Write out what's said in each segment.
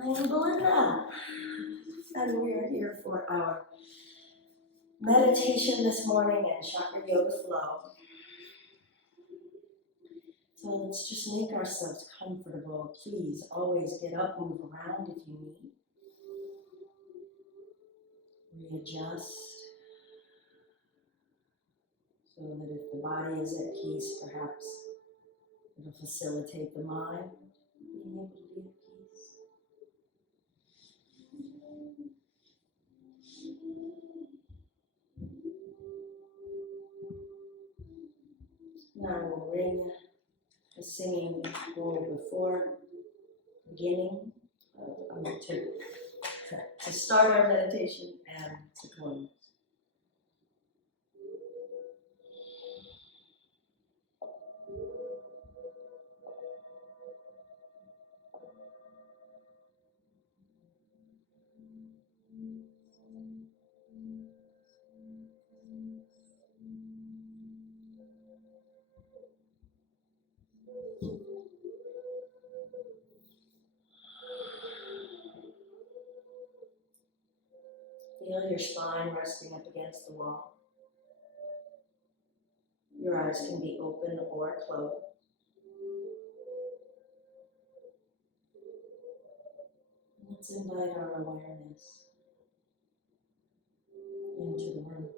I'm Belinda, and we are here for our meditation this morning and Chakra Yoga Flow. So let's just make ourselves comfortable. Please always get up, move around if you need. Readjust so that if the body is at peace, perhaps it'll facilitate the mind being able to be at peace. Now we'll ring the singing bowl before beginning to start our meditation and to close. Feel your spine resting up against the wall. Your eyes can be open or closed. Let's invite our awareness into the room.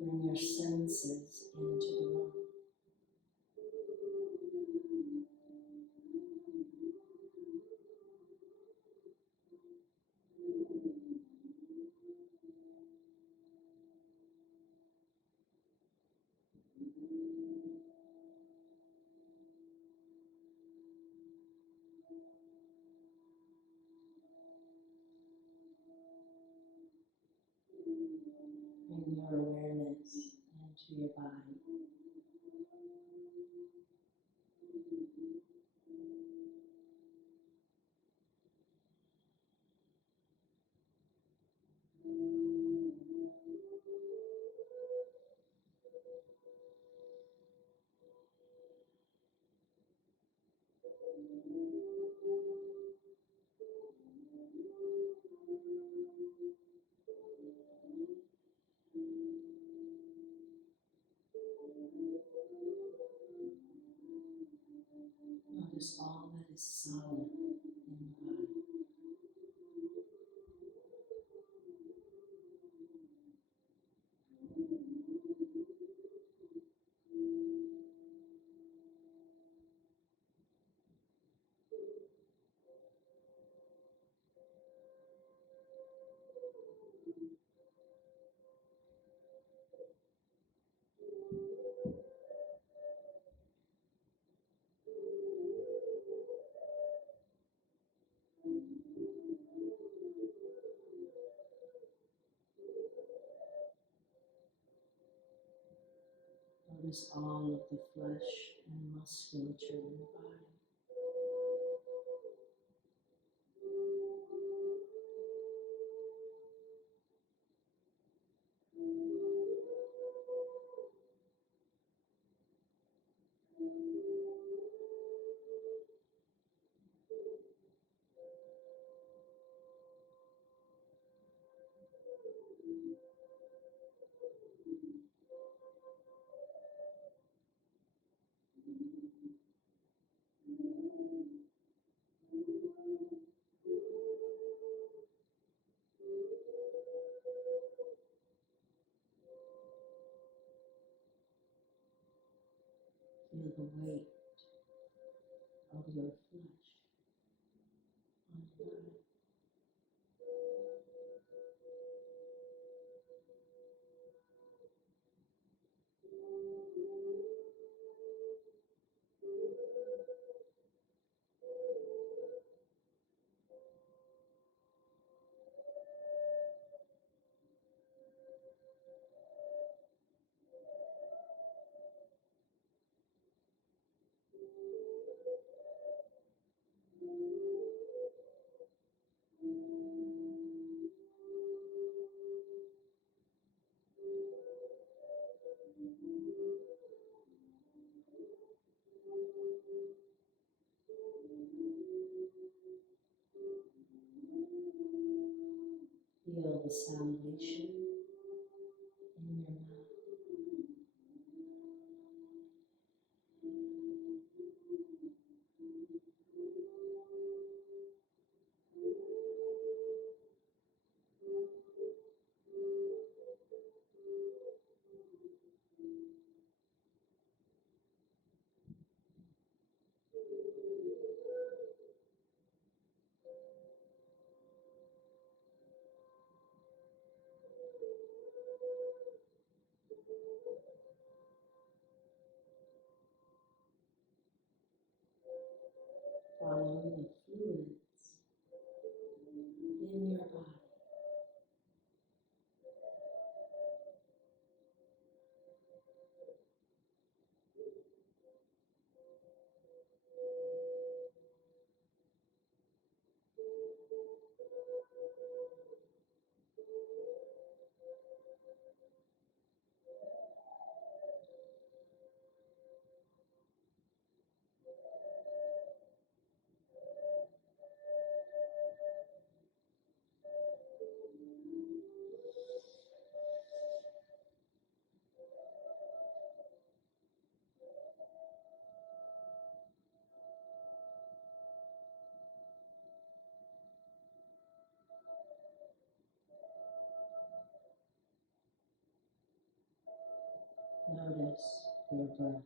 Bring your senses into the room. Bring your awareness into your body. Notice all that is solid in the body. Notice all of the flesh and musculature in the body. Feel the weight of your flesh on the body. the salivation in your mouth. Follow the fluids in your body. Notice your breath.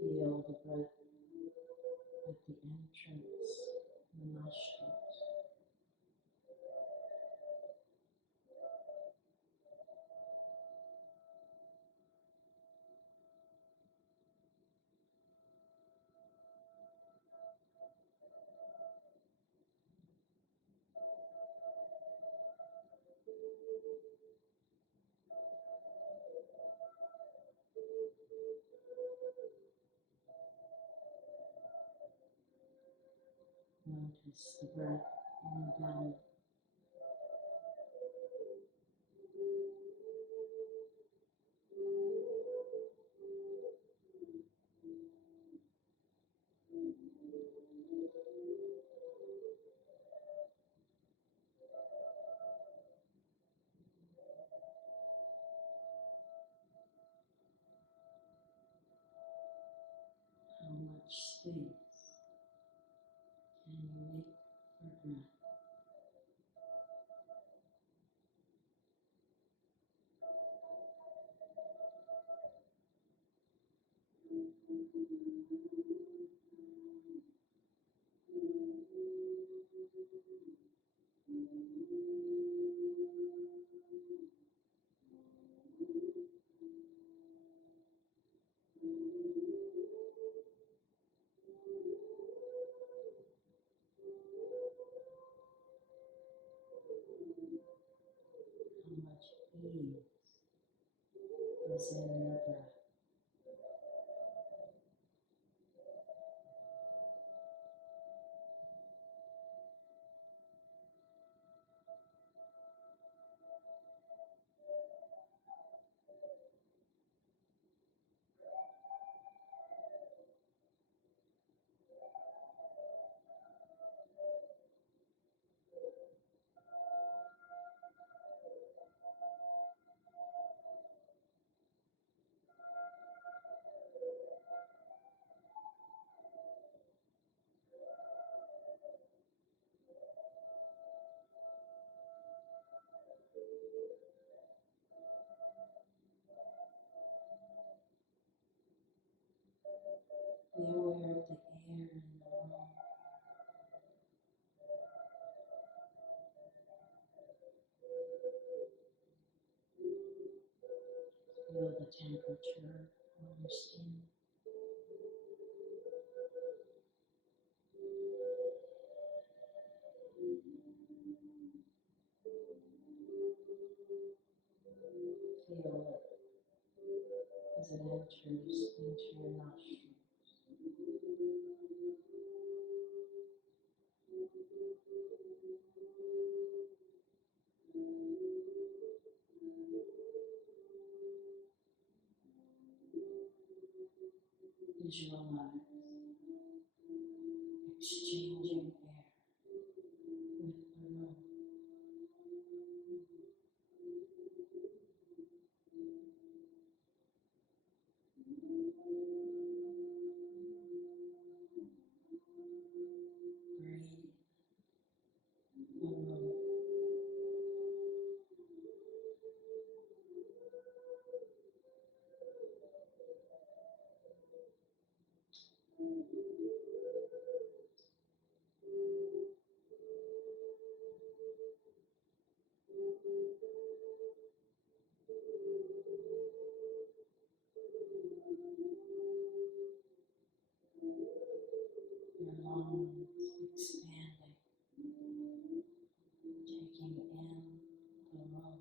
Feel the breath at the entrance, the nostrils. Notice the breath in the belly. How much space can you make for breath? How much ease is in your breath? Be aware of the air in the room. Feel the temperature on your skin. Feel it as it enters into your nostrils. Visualize exchanging air with the room. Breathe the room. Your lungs expanding, taking in the room.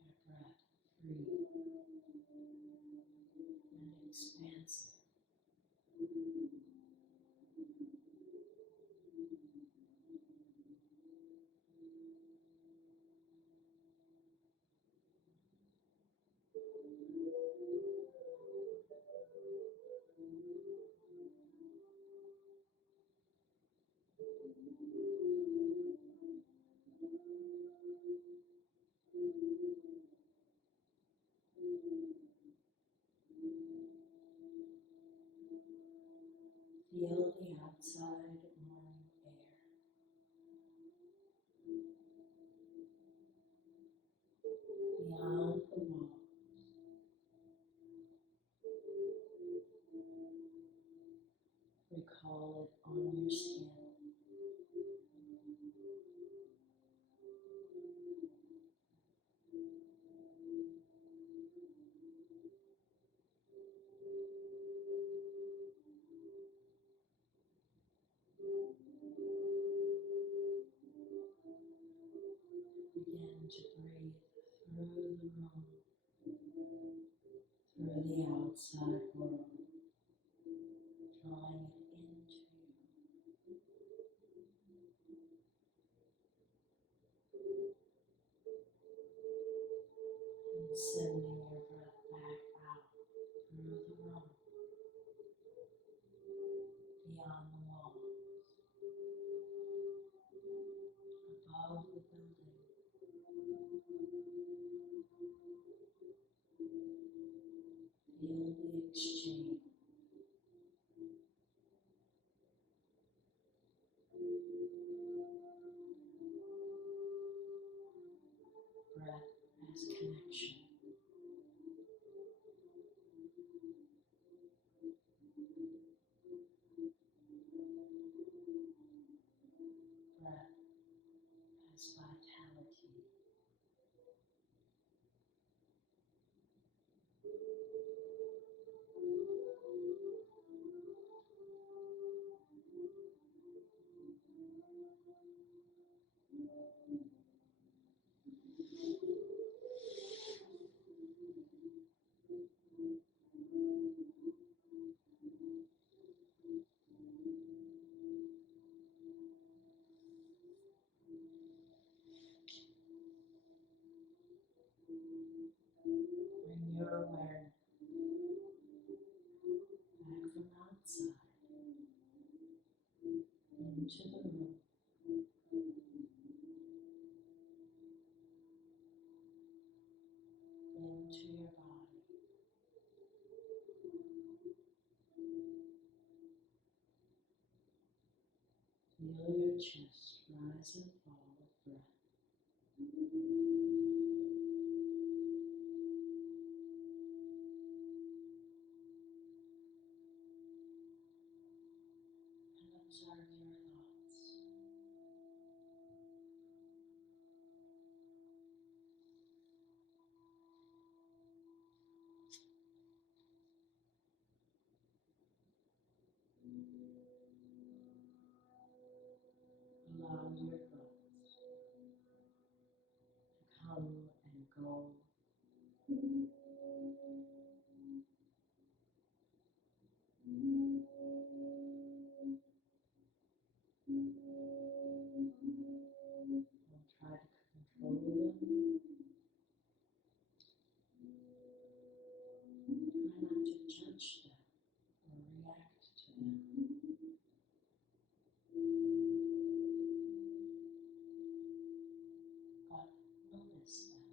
Your breath free and expansive. Feel the outside morning air. Beyond the walls, recall it on your skin. Begin to breathe through the room, through the outside world, drawing it into you and sending your breath back out through the room, beyond the walls, above the building. Feel the exchange. Breath as connection. Breath as vitality. Bring your awareness back from outside into the room, into your body. Feel your chest rise and fall with breath. And observe your thoughts. Allow your thoughts to come and go judge them or react to them. But notice them.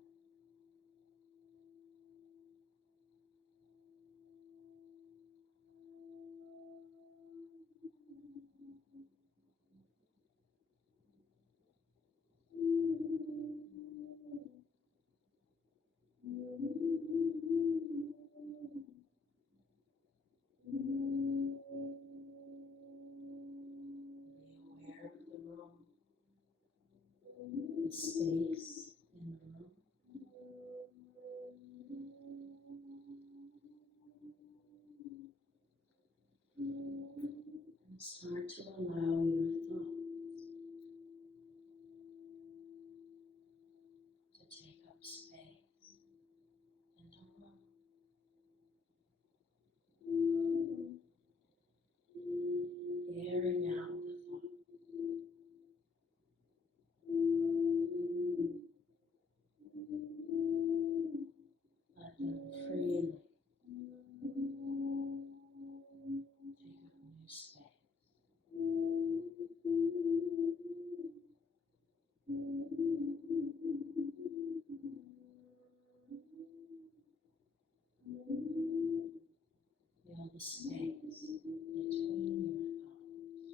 Be aware of the room, the space in the room. And start to allow your thoughts to take up space in the room. Airing out the thoughts. Let them freely take up new space. Feel the space between your thoughts.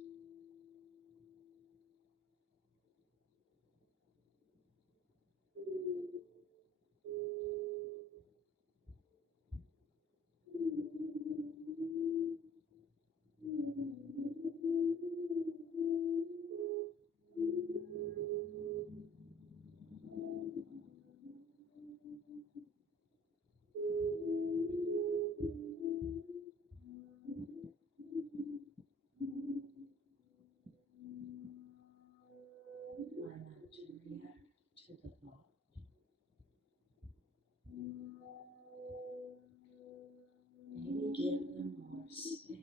Try not to react to the thought. Maybe give them more space.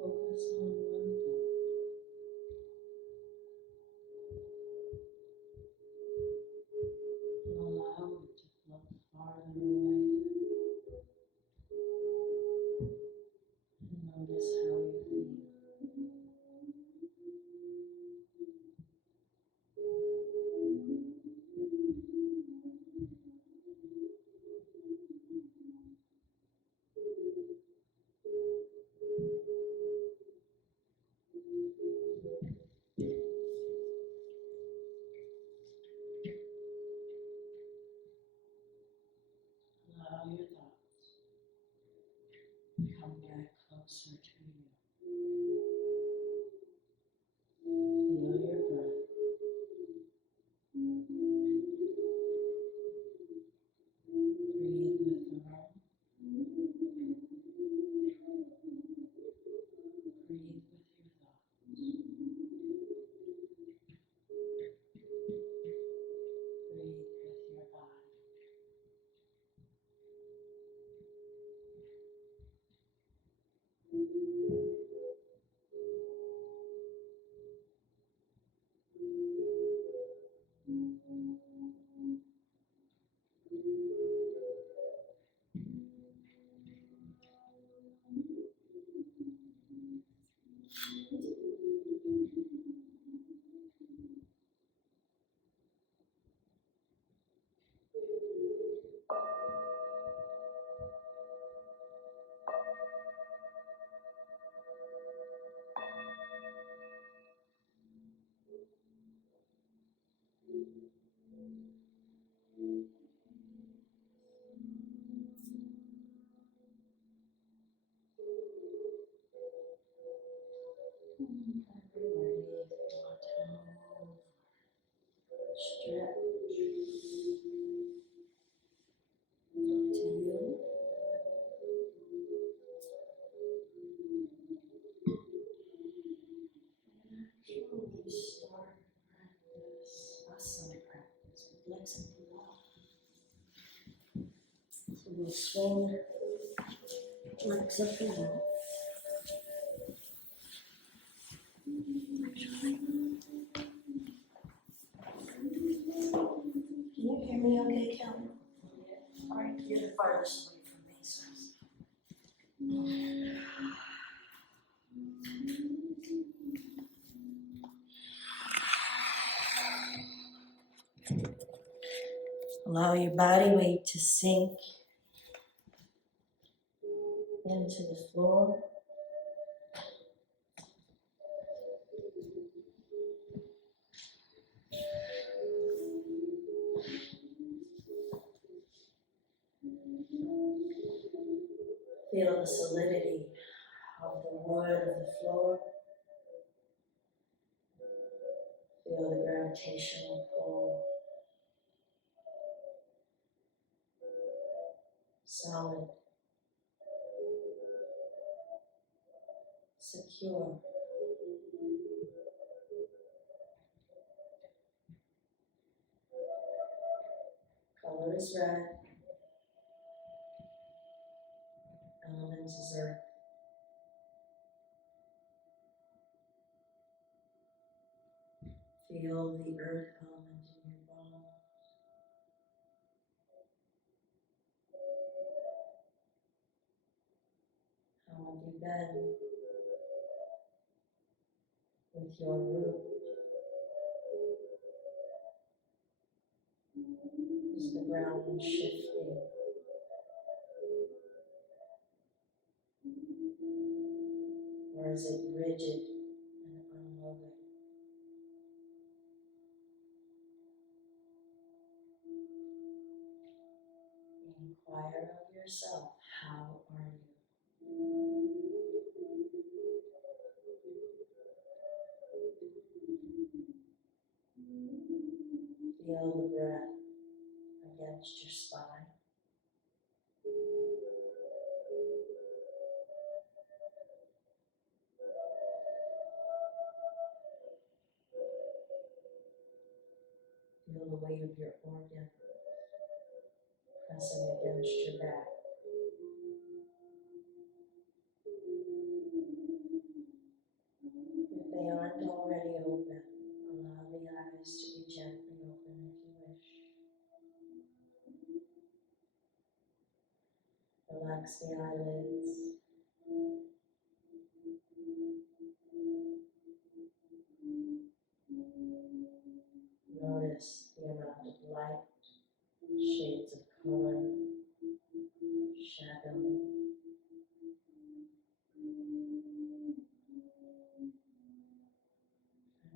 Focus on one thought and allow it to float farther away. And notice how you feel. Allow your thoughts to come back closer to you. Feel your breath. Breathe with the room. Breathe with your thoughts. Breathe with your body. Whenever you're ready, if you want to move, stretch, up to you. And actually start practice, asana practice with legs and block. So we'll swing legs up and out. me okay, Kelly? Alright, you're the farthest away from me, so. Allow your body weight to sink into the floor. Feel the solidity of the wood of the floor. Feel the gravitational pull. Solid. Secure. Color is red. Element is earth. Feel the earth element in your bones. How have you been with your root? Is the ground shifting? Or is it rigid and unmoving? Inquire of yourself, how are you? Feel the breath against your spine. Feel the weight of your organ pressing against your back. If they aren't already open, allow the eyes to be gently open if you wish. Relax the eyelids. Notice the amount of light, shades of color, shadow.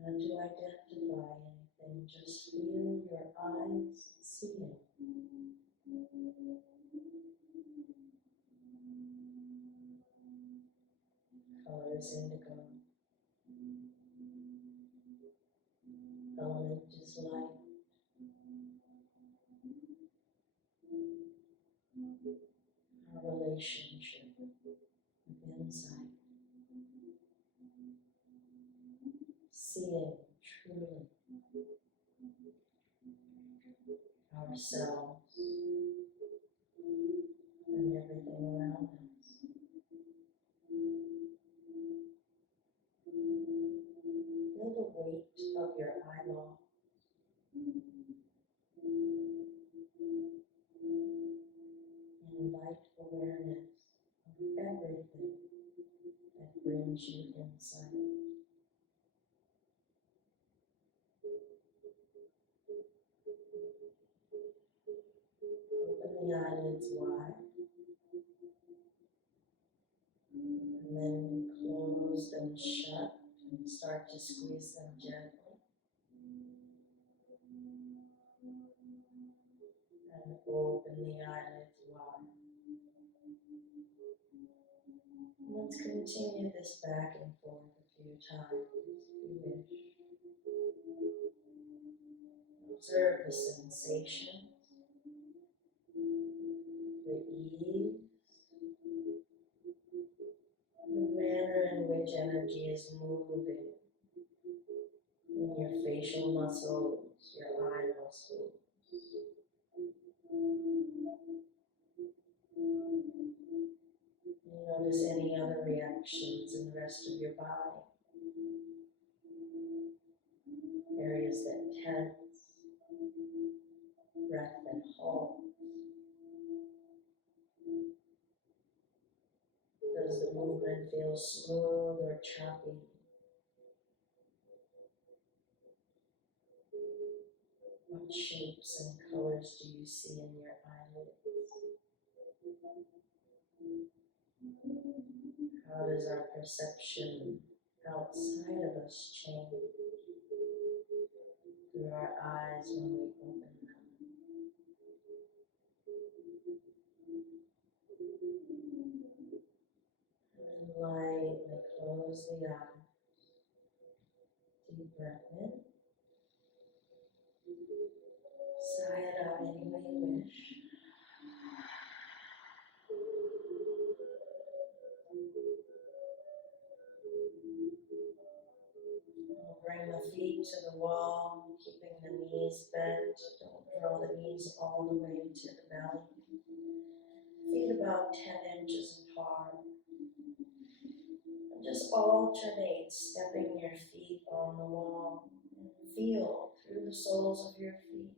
And to identify anything, just feel your eyes seeing. Color is indigo. Element is light. Our relationship with insight. Seeing truly ourselves and everything around us. Feel the weight of your eyeball. Invite awareness of everything that brings you insight. Open the eyelids wide, and then close them shut and start to squeeze them gently. And open the eyelids wide. Let's continue this back and forth a few times if you wish. Observe the sensations, the ease, the manner in which energy is moving in your facial muscles, your eye muscles. Notice any other reactions in the rest of your body. Areas that tense, breath movement feels smooth or choppy. What shapes and colors do you see in your eyelids? How does our perception outside of us change through our eyes when we open them? And lightly close the eyes. Deep breath in. Sigh it out any way you wish. We'll bring the feet to the wall, keeping the knees bent. Don't draw the knees all the way to the belly. Feet about 10 inches apart. And just alternate stepping your feet on the wall and feel through the soles of your feet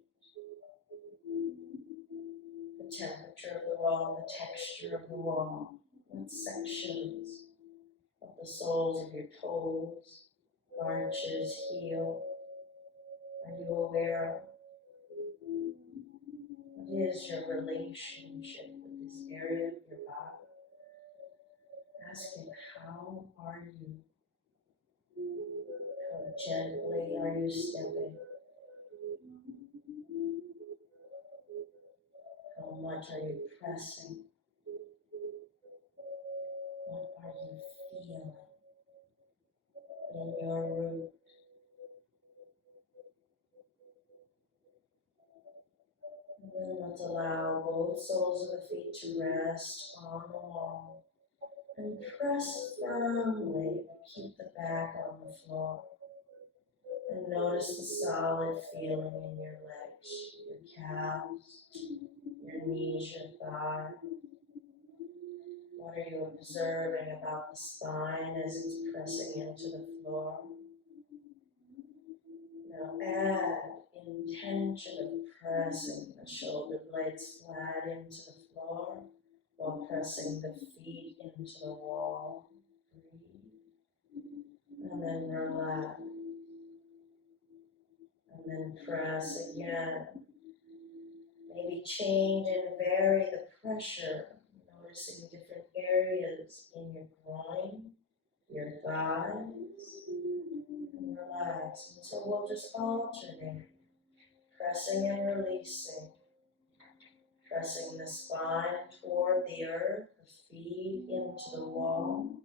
the temperature of the wall, the texture of the wall, what sections of the soles of your toes, arches, heel, are you aware of? What is your relationship with this area of your body? Asking, how are you? How gently are you stepping? How much are you pressing? What are you feeling in your root? And then let's allow both soles of the feet to rest on the wall and press firmly. Keep the back on the floor. And notice the solid feeling in your legs, your calves, your knees, your thighs. What are you observing about the spine as it's pressing into the floor? Now add intention of pressing the shoulder blades flat into the floor while pressing the feet into the wall. Breathe. And then relax. And then press again. Maybe change and vary the pressure, noticing different areas in your groin, your thighs, and relax. And so we'll just alternate, pressing and releasing, pressing the spine toward the earth, the feet into the wall,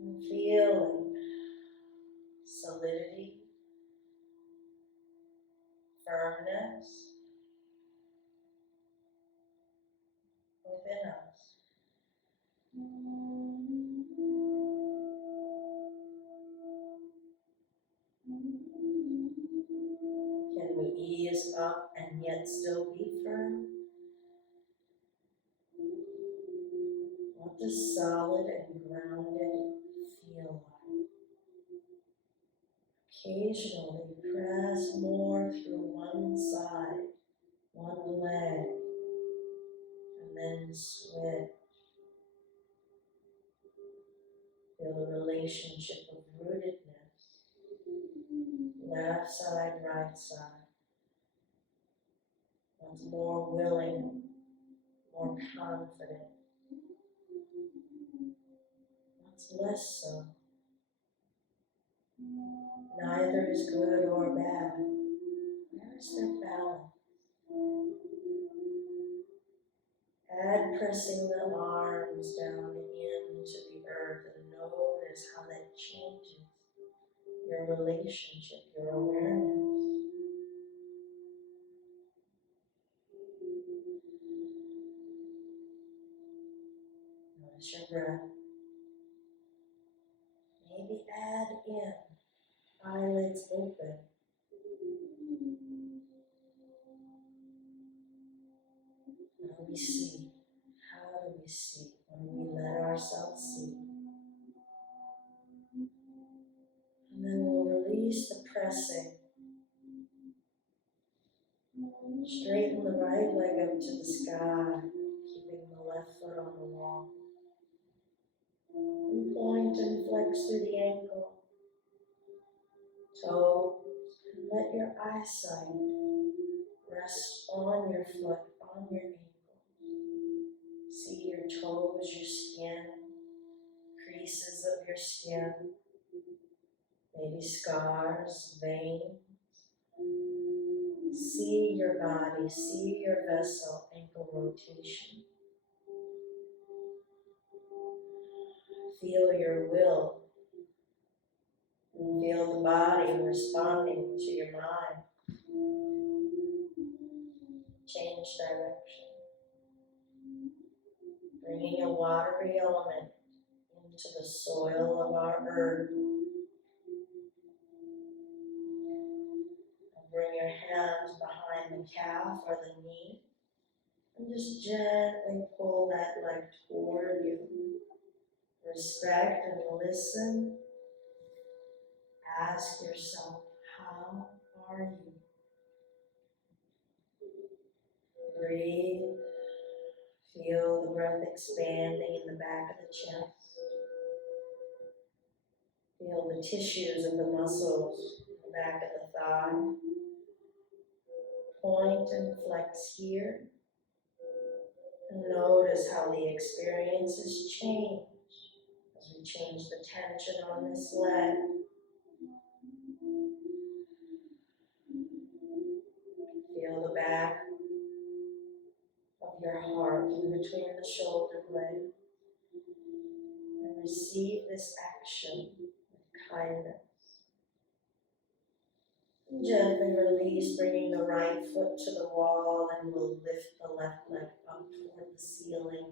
and feeling solidity, firmness within us. Can we ease up and yet still be firm? What does solid and grounded feel like? Occasionally press more through one side, one leg, and then switch. Feel the relationship of rootedness. Left side, right side. One's more willing, more confident. One's less so. Neither is good or bad. Where is their balance? Add pressing the arms down into the earth and notice how that changes your relationship, your awareness. Notice your breath. Maybe add in eyelids open. How do we see? How do we see when we let ourselves see? And then we'll release the pressing. Straighten the right leg up to the sky, keeping the left foot on the wall. And point and flex through the ankle, toes, and let your eyesight rest on your foot, on your ankle. See your toes, your skin, creases of your skin, maybe scars, veins. See your body, see your vessel, ankle rotation. Feel your will, and feel the body responding to your mind. Change direction. Bringing a watery element into the soil of our earth. And bring your hands behind the calf or the knee and just gently pull that leg toward you. Respect and listen. Ask yourself, how are you? Breathe. Feel the breath expanding in the back of the chest. Feel the tissues of the muscles in the back of the thigh. Point and flex here. And notice how the experiences change as we change the tension on this leg. Feel the back of your heart in between the shoulder blades. And receive this action with kindness. And gently release, bringing the right foot to the wall, and we'll lift the left leg up toward the ceiling,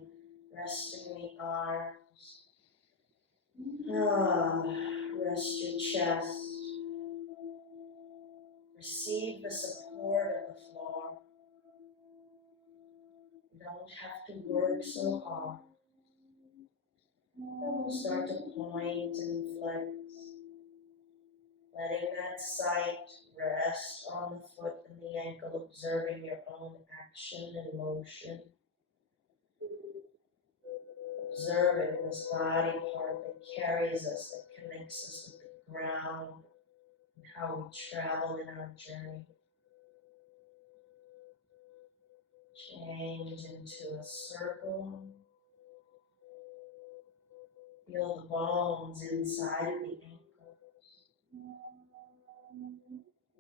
resting the arms. Rest your chest. Receive the support of the floor. You don't have to work so hard. Then we'll start to point and flex, letting that sight rest on the foot and the ankle, observing your own action and motion. Observing this body part that carries us, that connects us with the ground, and how we travel in our journey. Change into a circle. Feel the bones inside of the ankles.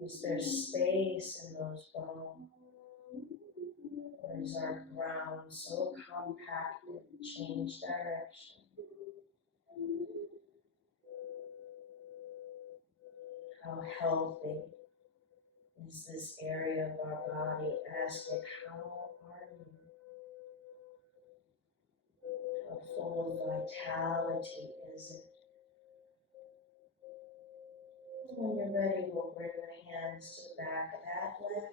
Is there space in those bones? Or is our ground so compacted? Change direction. How healthy is this area of our body? Ask it, how are you? How full of vitality is it? When you're ready, we'll bring the hands to the back of that leg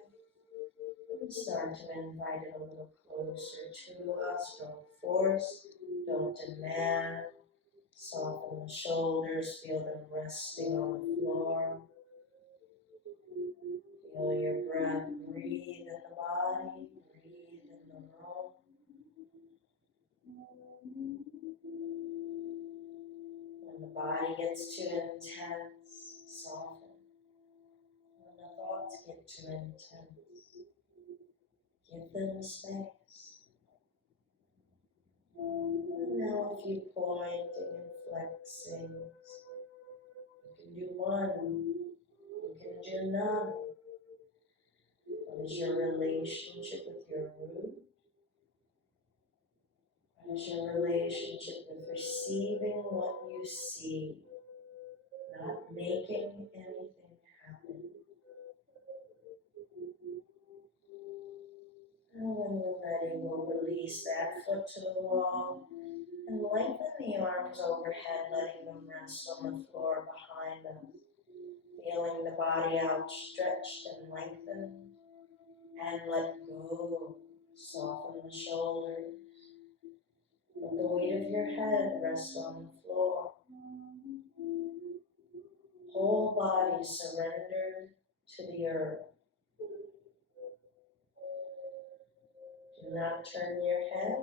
and start to invite it a little closer to us. Don't force, don't demand. Soften the shoulders, feel them resting on the floor. Feel your breath, breathe in the body, breathe in the room. When the body gets too intense, soften. When the thoughts get too intense, give them space. And now a few pointing and flexing. You can do one, you can do none. What is your relationship with your root? What is your relationship with receiving what you see, not making anything happen? And when we're ready, we'll release that foot to the wall and lengthen the arms overhead, letting them rest on the floor behind us. Feeling the body outstretched and lengthened, and let go. Soften the shoulders. Let the weight of your head rest on the floor. Whole body surrendered to the earth. Do not turn your head.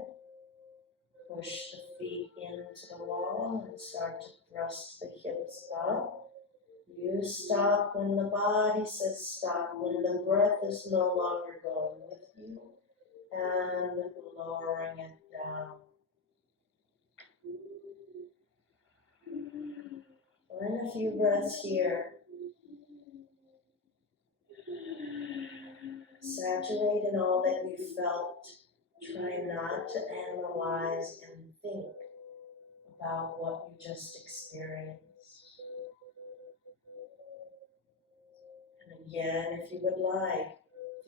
Push the feet into the wall and start to thrust the hips up. You stop when the body says stop, when the breath is no longer going with you, and lowering it down. Find a few breaths here. Saturate in all that you felt. Try not to analyze and think about what you just experienced. And again, if you would like,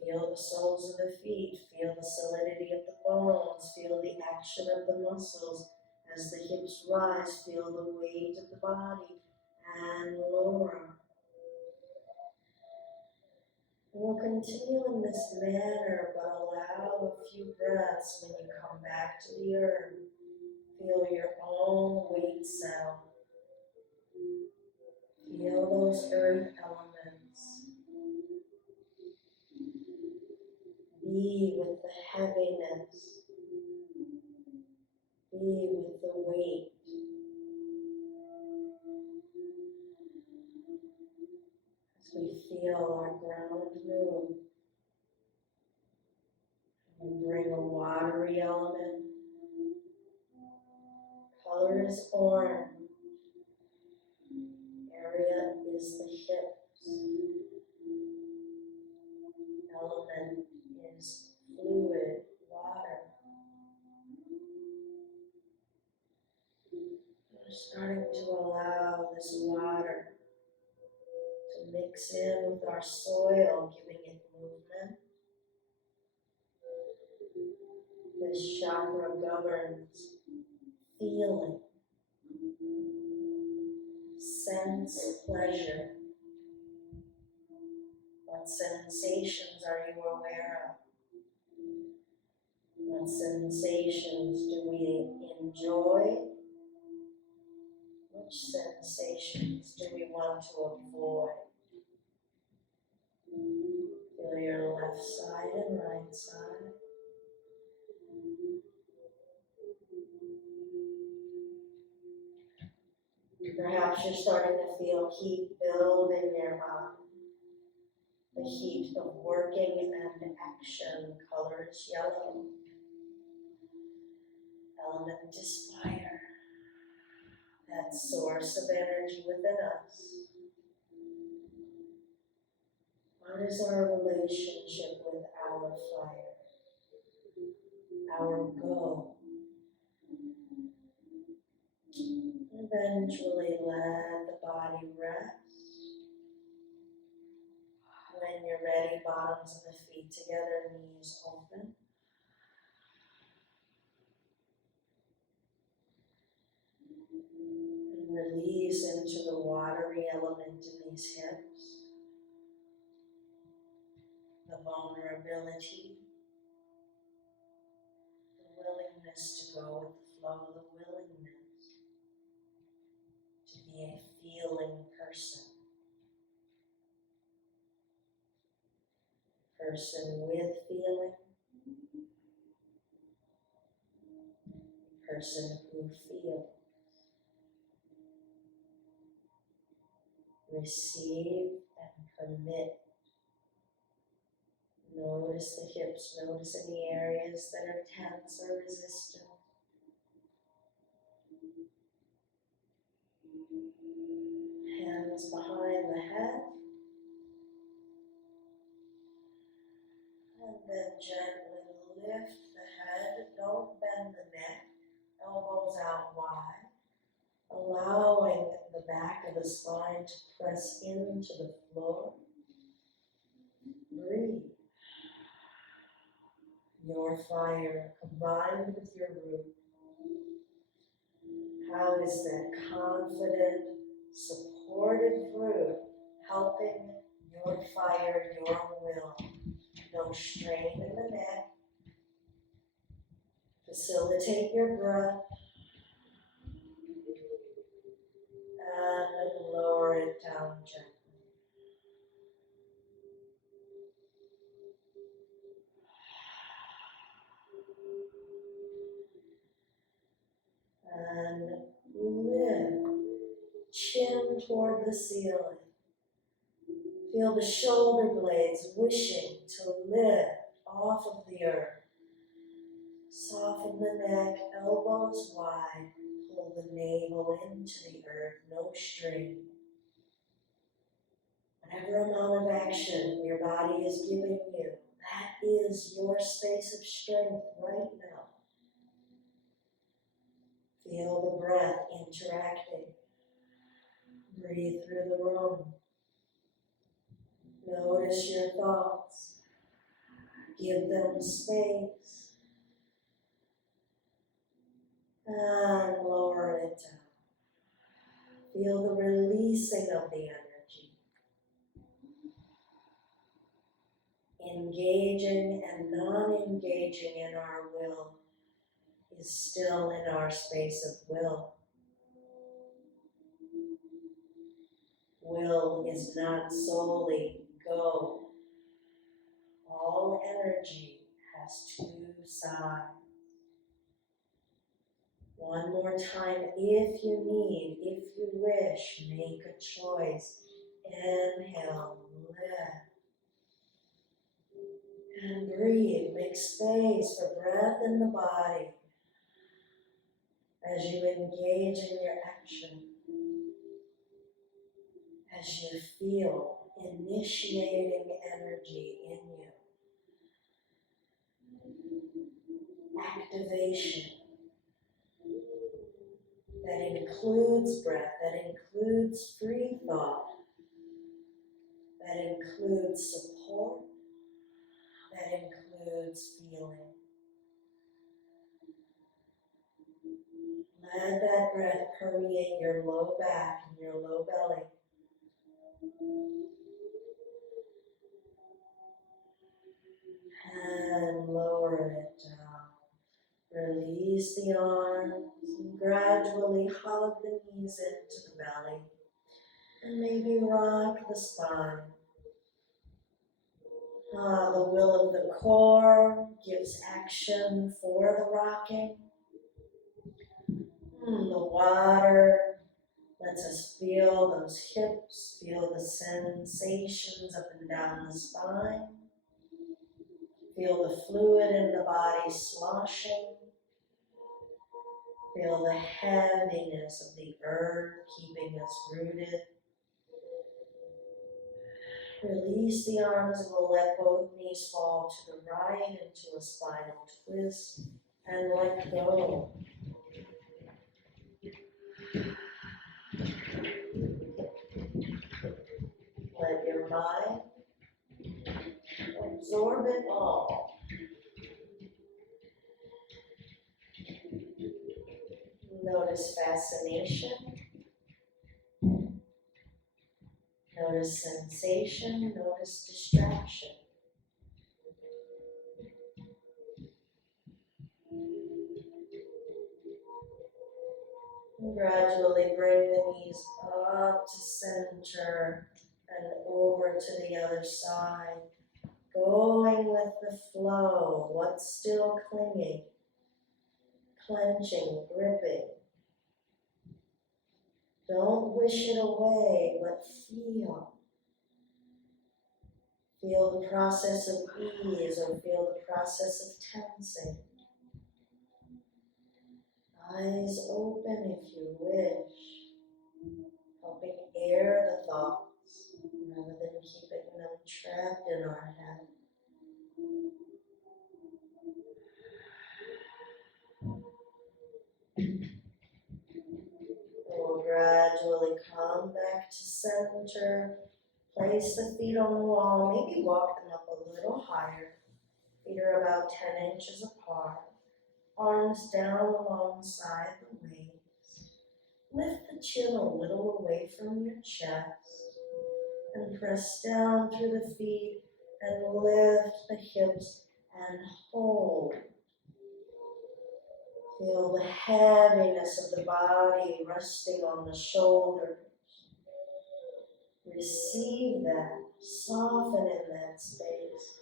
feel the soles of the feet, feel the solidity of the bones, feel the action of the muscles. As the hips rise, feel the weight of the body and lower. We'll continue in this manner, but allow a few breaths when you come back to the earth. Feel your own weight settle. Feel those earth elements. Be with the heaviness. Be with the weight. As we feel our ground move, we bring a watery element. Color is orange. Area is the hips. Element is fluid, water. We're starting to allow this water to mix in with our soil, giving it movement. This chakra governs feeling, sense, pleasure. What sensations are you aware of? What sensations do we enjoy? Which sensations do we want to avoid? Feel your left side and right side. Perhaps you're starting to feel heat build in your body. The heat of working and action. Color is yellow. Element is fire. That source of energy within us. What is our relationship with our fire? Our go? Eventually let the body rest. When you're ready, bottoms of the feet together, knees open. And release into the watery element in these hips. The vulnerability, the willingness to go with the flow, the willingness to be a feeling person. Person with feeling. Person who feels. Receive and permit. Notice the hips, notice any areas that are tense or resistant. Hands behind the head. And then gently lift the head. Don't bend the neck. Elbows out wide. Allowing the back of the spine to press into the floor. Breathe. Your fire combined with your root. How is that confident, supportive root helping your fire, your will? No strain in the neck. Facilitate your breath. And lower it down gently. toward the ceiling. Feel the shoulder blades wishing to lift off of the earth. Soften the neck, elbows wide. Pull the navel into the earth, no strain. Whatever amount of action your body is giving you, that is your space of strength right now. Feel the breath interacting. Breathe through the room. Notice your thoughts. Give them space. And lower it down. Feel the releasing of the energy. Engaging and non-engaging in our will is still in our space of will. Will is not solely go. All energy has two sides. One more time, if you need, if you wish, make a choice. Inhale, lift. And breathe, make space for breath in the body as you engage in your action. As you feel initiating energy in you. Activation that includes breath, that includes free thought, that includes support, that includes feeling. Let that breath permeate your low back and your low belly. And lower it down. Release the arms and gradually hug the knees into the belly. And maybe rock the spine. The will of the core gives action for the rocking. The water lets us feel those hips, feel the sensations up and down the spine. Feel the fluid in the body sloshing. Feel the heaviness of the earth keeping us rooted. Release the arms and we'll let both knees fall to the right into a spinal twist and let go. Let your mind absorb it all. Notice fascination. Notice sensation. Notice distraction. And gradually bring the knees up to center and over to the other side. Going with the flow. What's still clinging? Clenching, gripping. Don't wish it away, but feel. Feel the process of ease or feel the process of tensing. Eyes open if you wish, helping air the thoughts rather than keeping them trapped in our head. We'll gradually come back to center. Place the feet on the wall, maybe walk them up a little higher. Feet are about 10 inches apart. Arms down alongside the waist. Lift the chin a little away from your chest. And press down through the feet and lift the hips and hold. Feel the heaviness of the body resting on the shoulders. Receive that, soften in that space.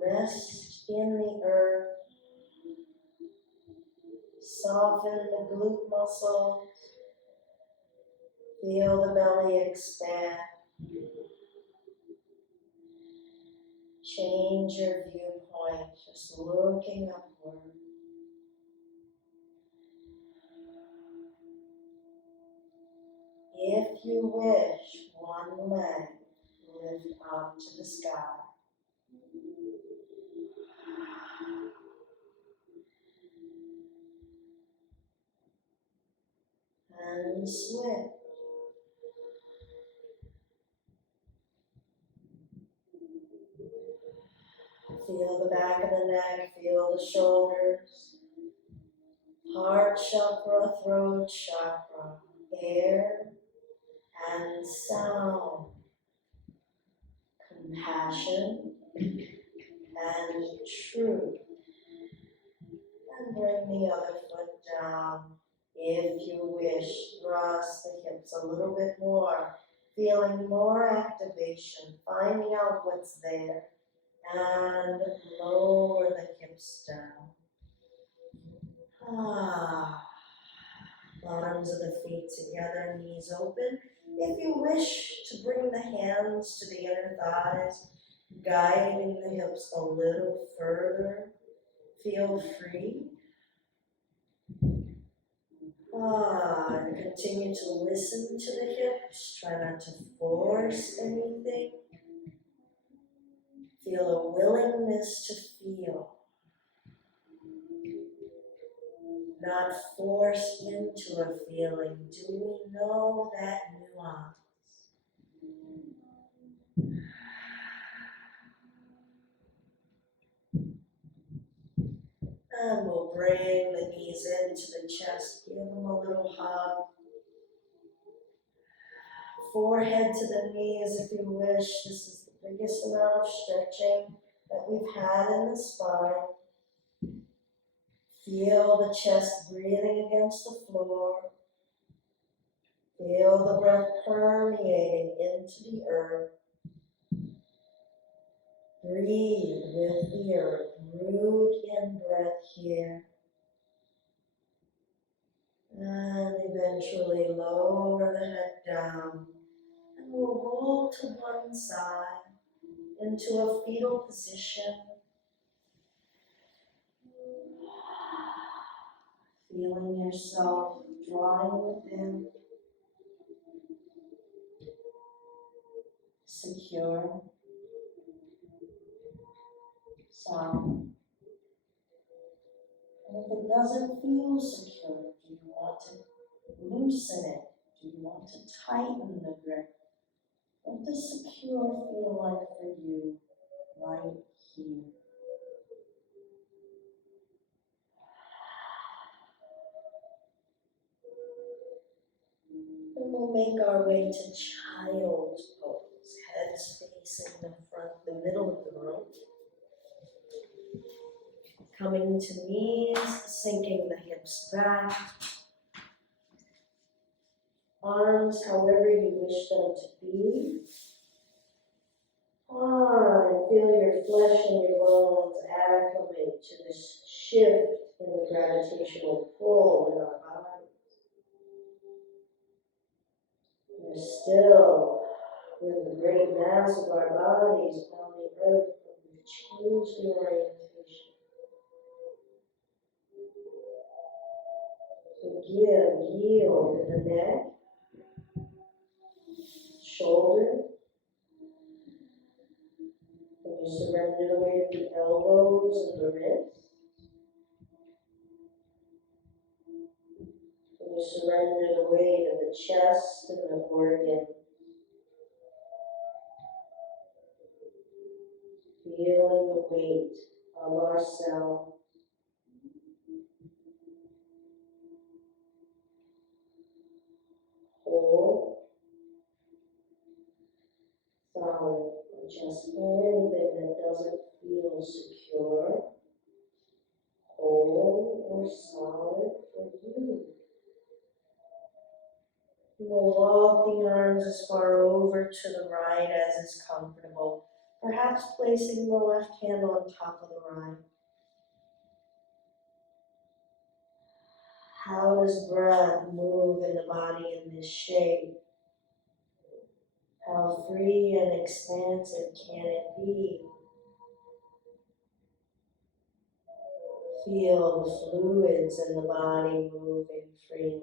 Rest in the earth. Soften the glute muscles. Feel the belly expand. Change your viewpoint, just looking upward. If you wish, one leg lift up to the sky. And switch. Feel the back of the neck, feel the shoulders, heart chakra, throat chakra, air and sound, compassion and truth. And bring the other foot down. If you wish, thrust the hips a little bit more, feeling more activation, finding out what's there. And lower the hips down. Bottoms of the feet together, knees open. If you wish to bring the hands to the inner thighs, guiding the hips a little further, feel free. And continue to listen to the hips. Try not to force anything. Feel a willingness to feel. Not force into a feeling. Do we know that nuance? And we'll bring the knees into the chest. Give them a little hug. Forehead to the knees if you wish. This is the biggest amount of stretching that we've had in the spine. Feel the chest breathing against the floor. Feel the breath permeating into the earth. Breathe with the earth. Root in breath here. And eventually lower the head down. And we'll roll to one side into a fetal position. Feeling yourself drawing within. Secure. Sound. And if it doesn't feel secure, do you want to loosen it? Do you want to tighten the grip? What does secure feel like for you right here? And we'll make our way to child's pose. Heads facing the middle of the room. Coming to knees, sinking the hips back. Arms however you wish them to be. And feel your flesh and your bones acclimate to this shift in the gravitational pull in our body. We're still with the great mass of our bodies on the earth, but we've changed the orientation. So yield in the neck, shoulder. When you surrender the weight of the elbows and the wrists. When you surrender the weight of the chest and the organ. Feeling the weight of ourselves. Whole. Solid. Just anything that doesn't feel secure, whole, or solid for you. We'll walk the arms as far over to the right as is comfortable, perhaps placing the left hand on top of the right. How does breath move in the body in this shape? How free and expansive can it be? Feel the fluids in the body moving freely.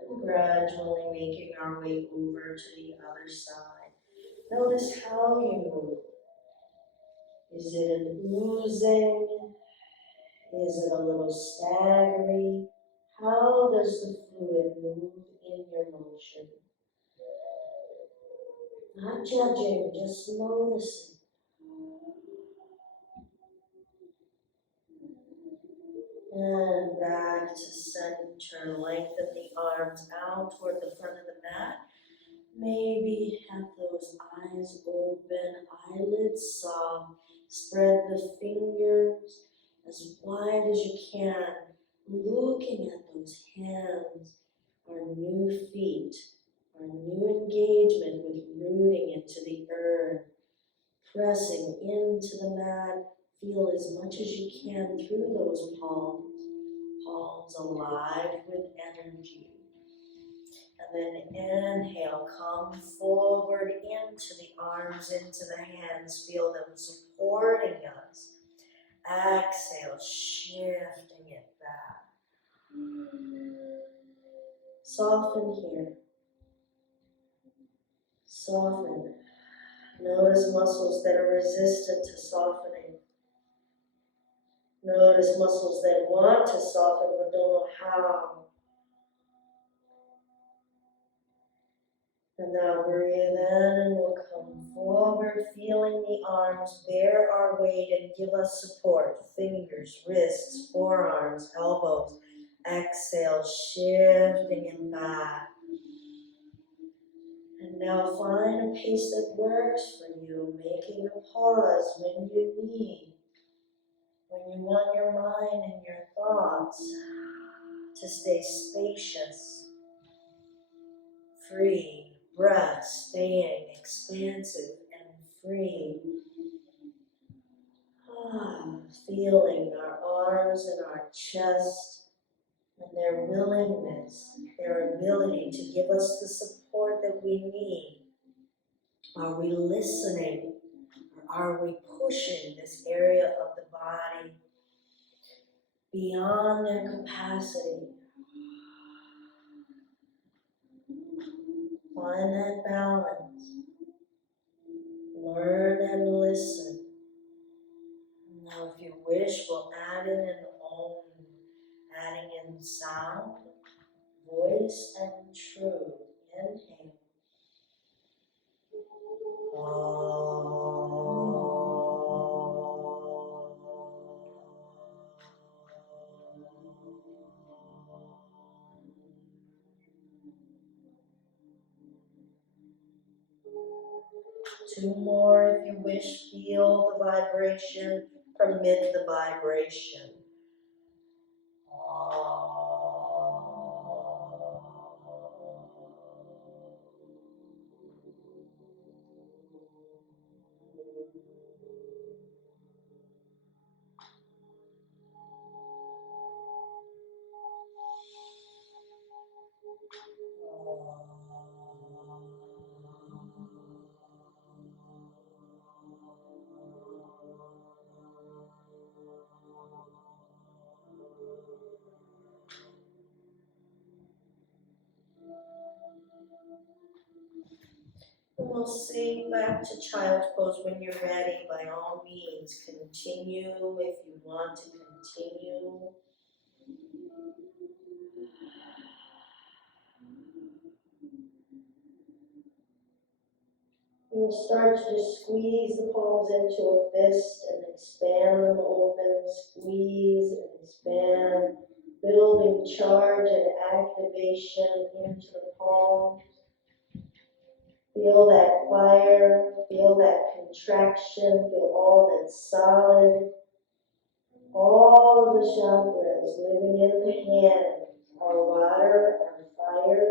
And gradually making our way over to the other side. Notice how you move. Is it an oozing? Is it a little staggery? How does the fluid move in your motion? Not judging, just noticing. And back to center. Lengthen the arms out toward the front of the mat. Maybe have those eyes open, eyelids soft. Spread the fingers as wide as you can. Looking at those hands, our new feet, our new engagement with rooting into the earth. Pressing into the mat. Feel as much as you can through those palms. Palms alive with energy. And then inhale, come forward into the arms, into the hands. Feel them supporting us. Exhale, shifting it back. Soften here. Soften. Notice muscles that are resistant to softening. Notice muscles that want to soften but don't know how. And now breathe in and we'll come forward, feeling the arms bear our weight and give us support. Fingers, wrists, forearms, elbows. Exhale, shifting it back. And now find a pace that works for you, making a pause when you need, when you want your mind and your thoughts to stay spacious, free. Breath staying expansive and free. Feeling our arms and our chest and their willingness, their ability to give us the support that we need. Are we listening or are we pushing this area of the body beyond their capacity? Find that balance. Learn and listen. Now, if you wish, we'll add in an om, adding in sound, voice, and truth. Inhale. Two more if you wish. Feel the vibration. Permit the vibration. And we'll sing back to child's pose when you're ready. By all means, continue if you want to continue. We'll start to just squeeze the palms into a fist and expand them open. Squeeze and expand, building charge and activation into the palms. Feel that fire, feel that contraction, feel all that's solid. All of the chakras living in the hands, our water, our fire,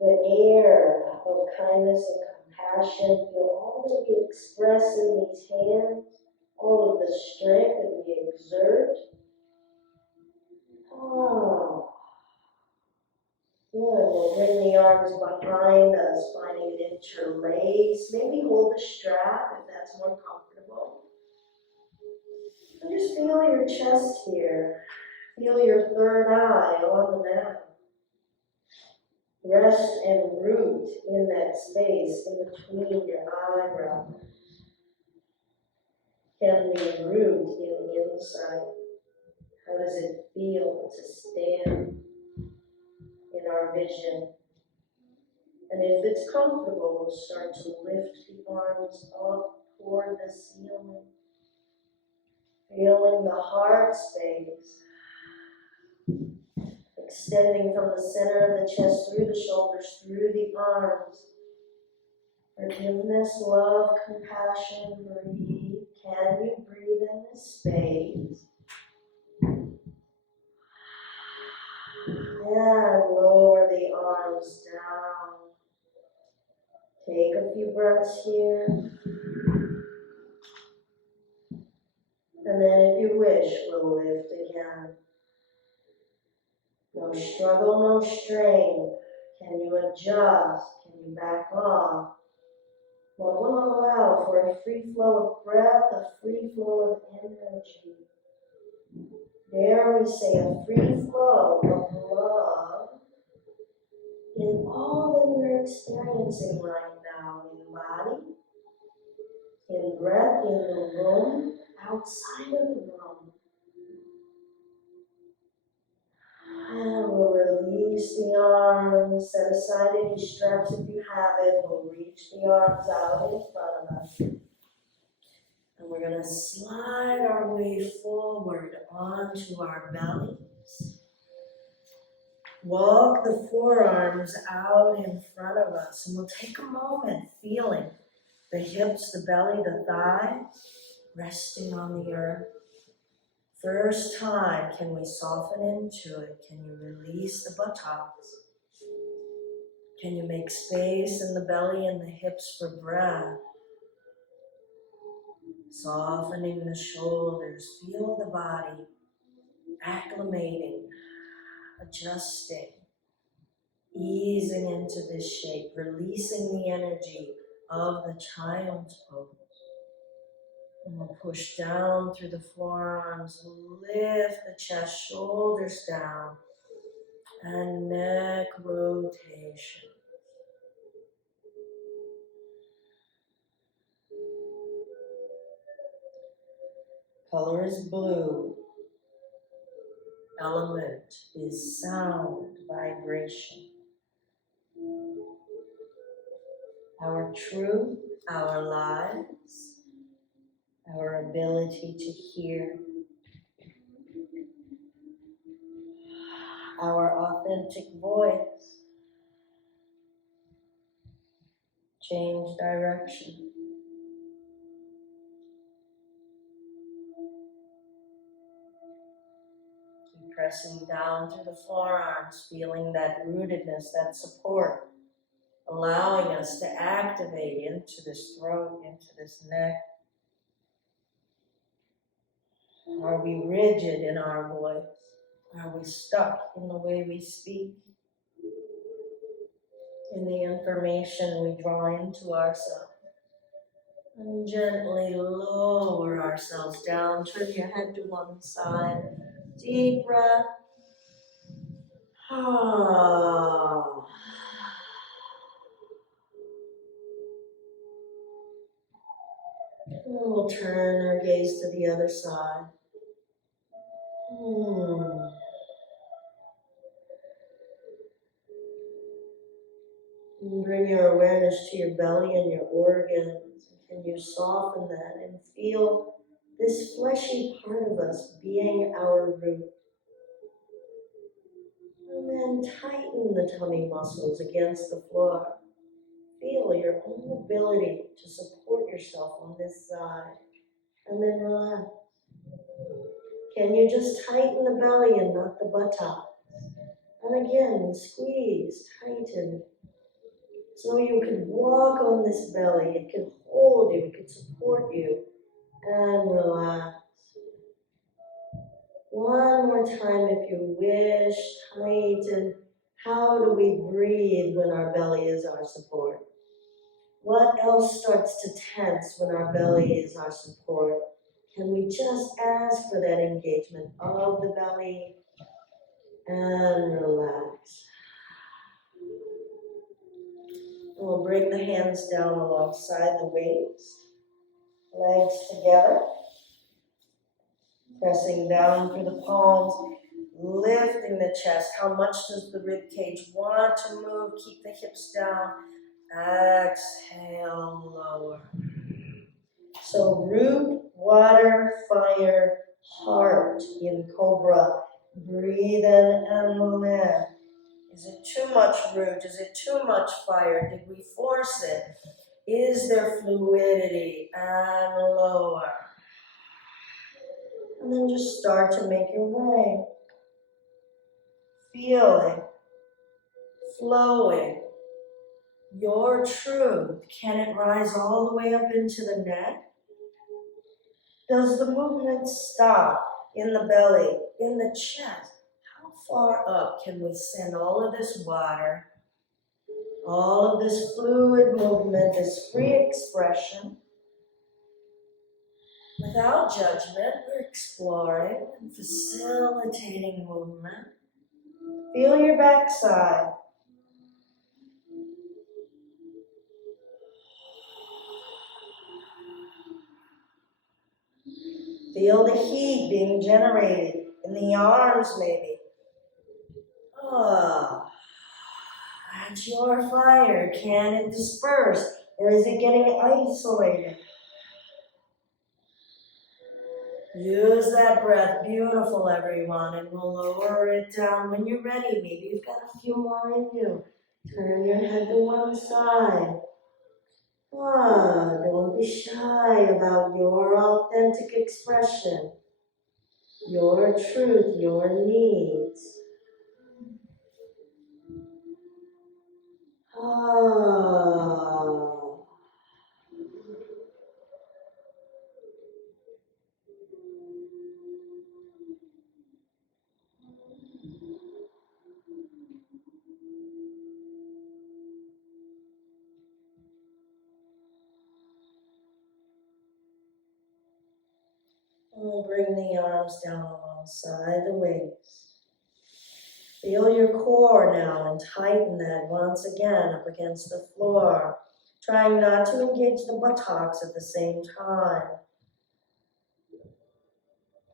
the air of kindness and compassion. Feel all that we express in these hands, all of the strength that we exert. Good. We'll bring the arms behind us, finding an interlace. Maybe hold a strap if that's more comfortable. And just feel your chest here. Feel your third eye on the mat. Rest and root in that space in between your eyebrows. Can we root in the inside? How does it feel to stand in our vision? And if it's comfortable, we'll start to lift the arms up toward the ceiling. Feeling the heart space. Extending from the center of the chest through the shoulders, through the arms. Forgiveness, love, compassion, breathe. Can you breathe in this space? And lower the arms down. Take a few breaths here. And then if you wish, we'll lift again. No struggle, no strain. Can you adjust? Can you back off? What will allow for a free flow of breath, a free flow of energy? Dare we say a free flow of love in all that we're experiencing right now, in body, in breath, in the room, outside of the room. And we'll release the arms, set aside any straps if you have it. We'll reach the arms out in front of us. And we're going to slide our way forward onto our bellies. Walk the forearms out in front of us. And we'll take a moment feeling the hips, the belly, the thighs resting on the earth. First time, can we soften into it? Can you release the buttocks? Can you make space in the belly and the hips for breath? Softening the shoulders, feel the body acclimating, adjusting, easing into this shape, releasing the energy of the child's pose. And we'll push down through the forearms, lift the chest, shoulders down, and neck rotation. Color is blue. Element is sound, vibration. Our truth, our lives, our ability to hear, our authentic voice, change direction. Keep pressing down through the forearms, feeling that rootedness, that support, allowing us to activate into this throat, into this neck. Are we rigid in our voice? Are we stuck in the way we speak? In the information we draw into ourselves? And gently lower ourselves down. Turn your head to one side. Deep breath. Ah. And we'll turn our gaze to the other side. And bring your awareness to your belly and your organs. Can you soften that and feel this fleshy part of us being our root? And then tighten the tummy muscles against the floor. Feel your own ability to support yourself on this side. And then relax. Can you just tighten the belly and not the buttocks? And again, squeeze, tighten. So you can walk on this belly, it can hold you, it can support you, and relax. One more time if you wish, tighten, How do we breathe when our belly is our support? What else starts to tense when our belly is our support? Can we just ask for that engagement of the belly and relax? And we'll bring the hands down alongside the waist, legs together, pressing down through the palms, lifting the chest. How much does the rib cage want to move? Keep the hips down. Exhale, lower. So root, water, fire, heart in cobra. Breathe in and lift. Is it too much root? Is it too much fire? Did we force it? Is there fluidity? And lower. And then just start to make your way. Feeling, flowing, your truth. Can it rise all the way up into the neck? Does the movement stop in the belly, in the chest? How far up can we send all of this water, all of this fluid movement, this free expression? Without judgment, we're exploring and facilitating movement. Feel your backside. Feel the heat being generated in the arms, maybe. That's your fire. Can it disperse? Or is it getting isolated? Use that breath. Beautiful, everyone. And we'll lower it down when you're ready. Maybe you've got a few more in you. Turn your head to one side. Don't be shy about your authentic expression, your truth, your needs. And we'll bring the arms down alongside the waist. Feel your core now and tighten that once again up against the floor, trying not to engage the buttocks at the same time.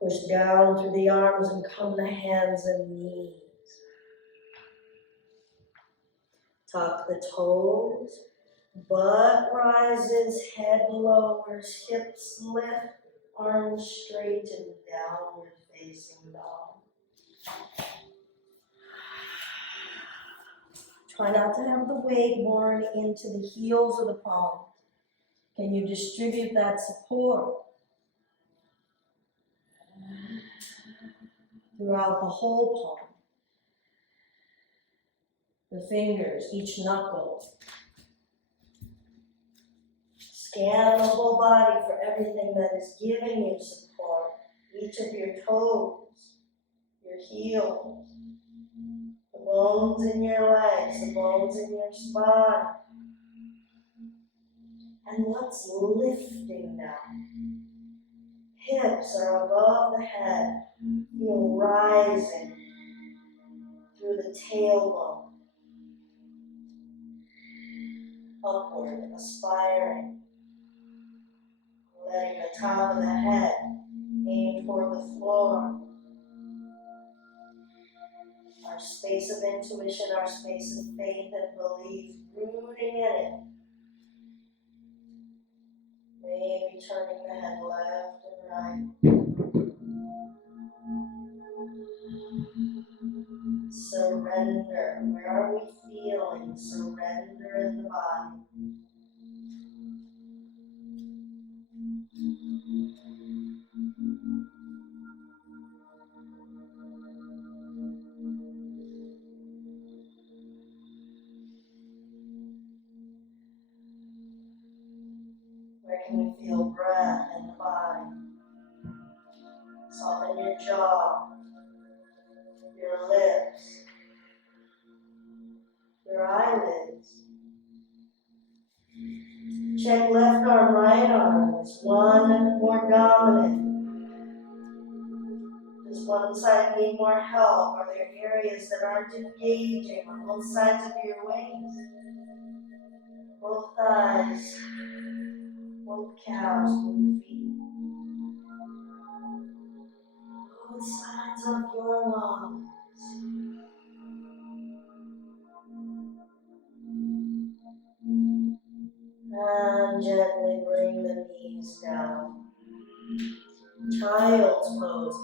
Push down through the arms and come to hands and knees. Tuck the toes, butt rises, head lowers, hips lift, arms straighten, downward facing dog. Try not to have the weight borne into the heels of the palms. Can you distribute that support throughout the whole palm? The fingers, each knuckle. Scan the whole body for everything that is giving you support. Each of your toes, your heels, the bones in your legs, the bones in your spine. And what's lifting now? Hips are above the head. Feel rising through the tailbone. Upward, aspiring. Letting the top of the head aim toward the floor. Our space of intuition, our space of faith and belief, rooting in it. Maybe turning the head left and right. Surrender. Where are we feeling? Surrender in the body. Where can you feel breath in the body? Soften your jaw, your lips. Check left arm, right arm. Is one more dominant? Does one side need more help? Are there areas that aren't engaging on both sides of your wings? Both thighs, both calves, both feet. Both sides of your lungs. And gently bring the knees down. Child's pose.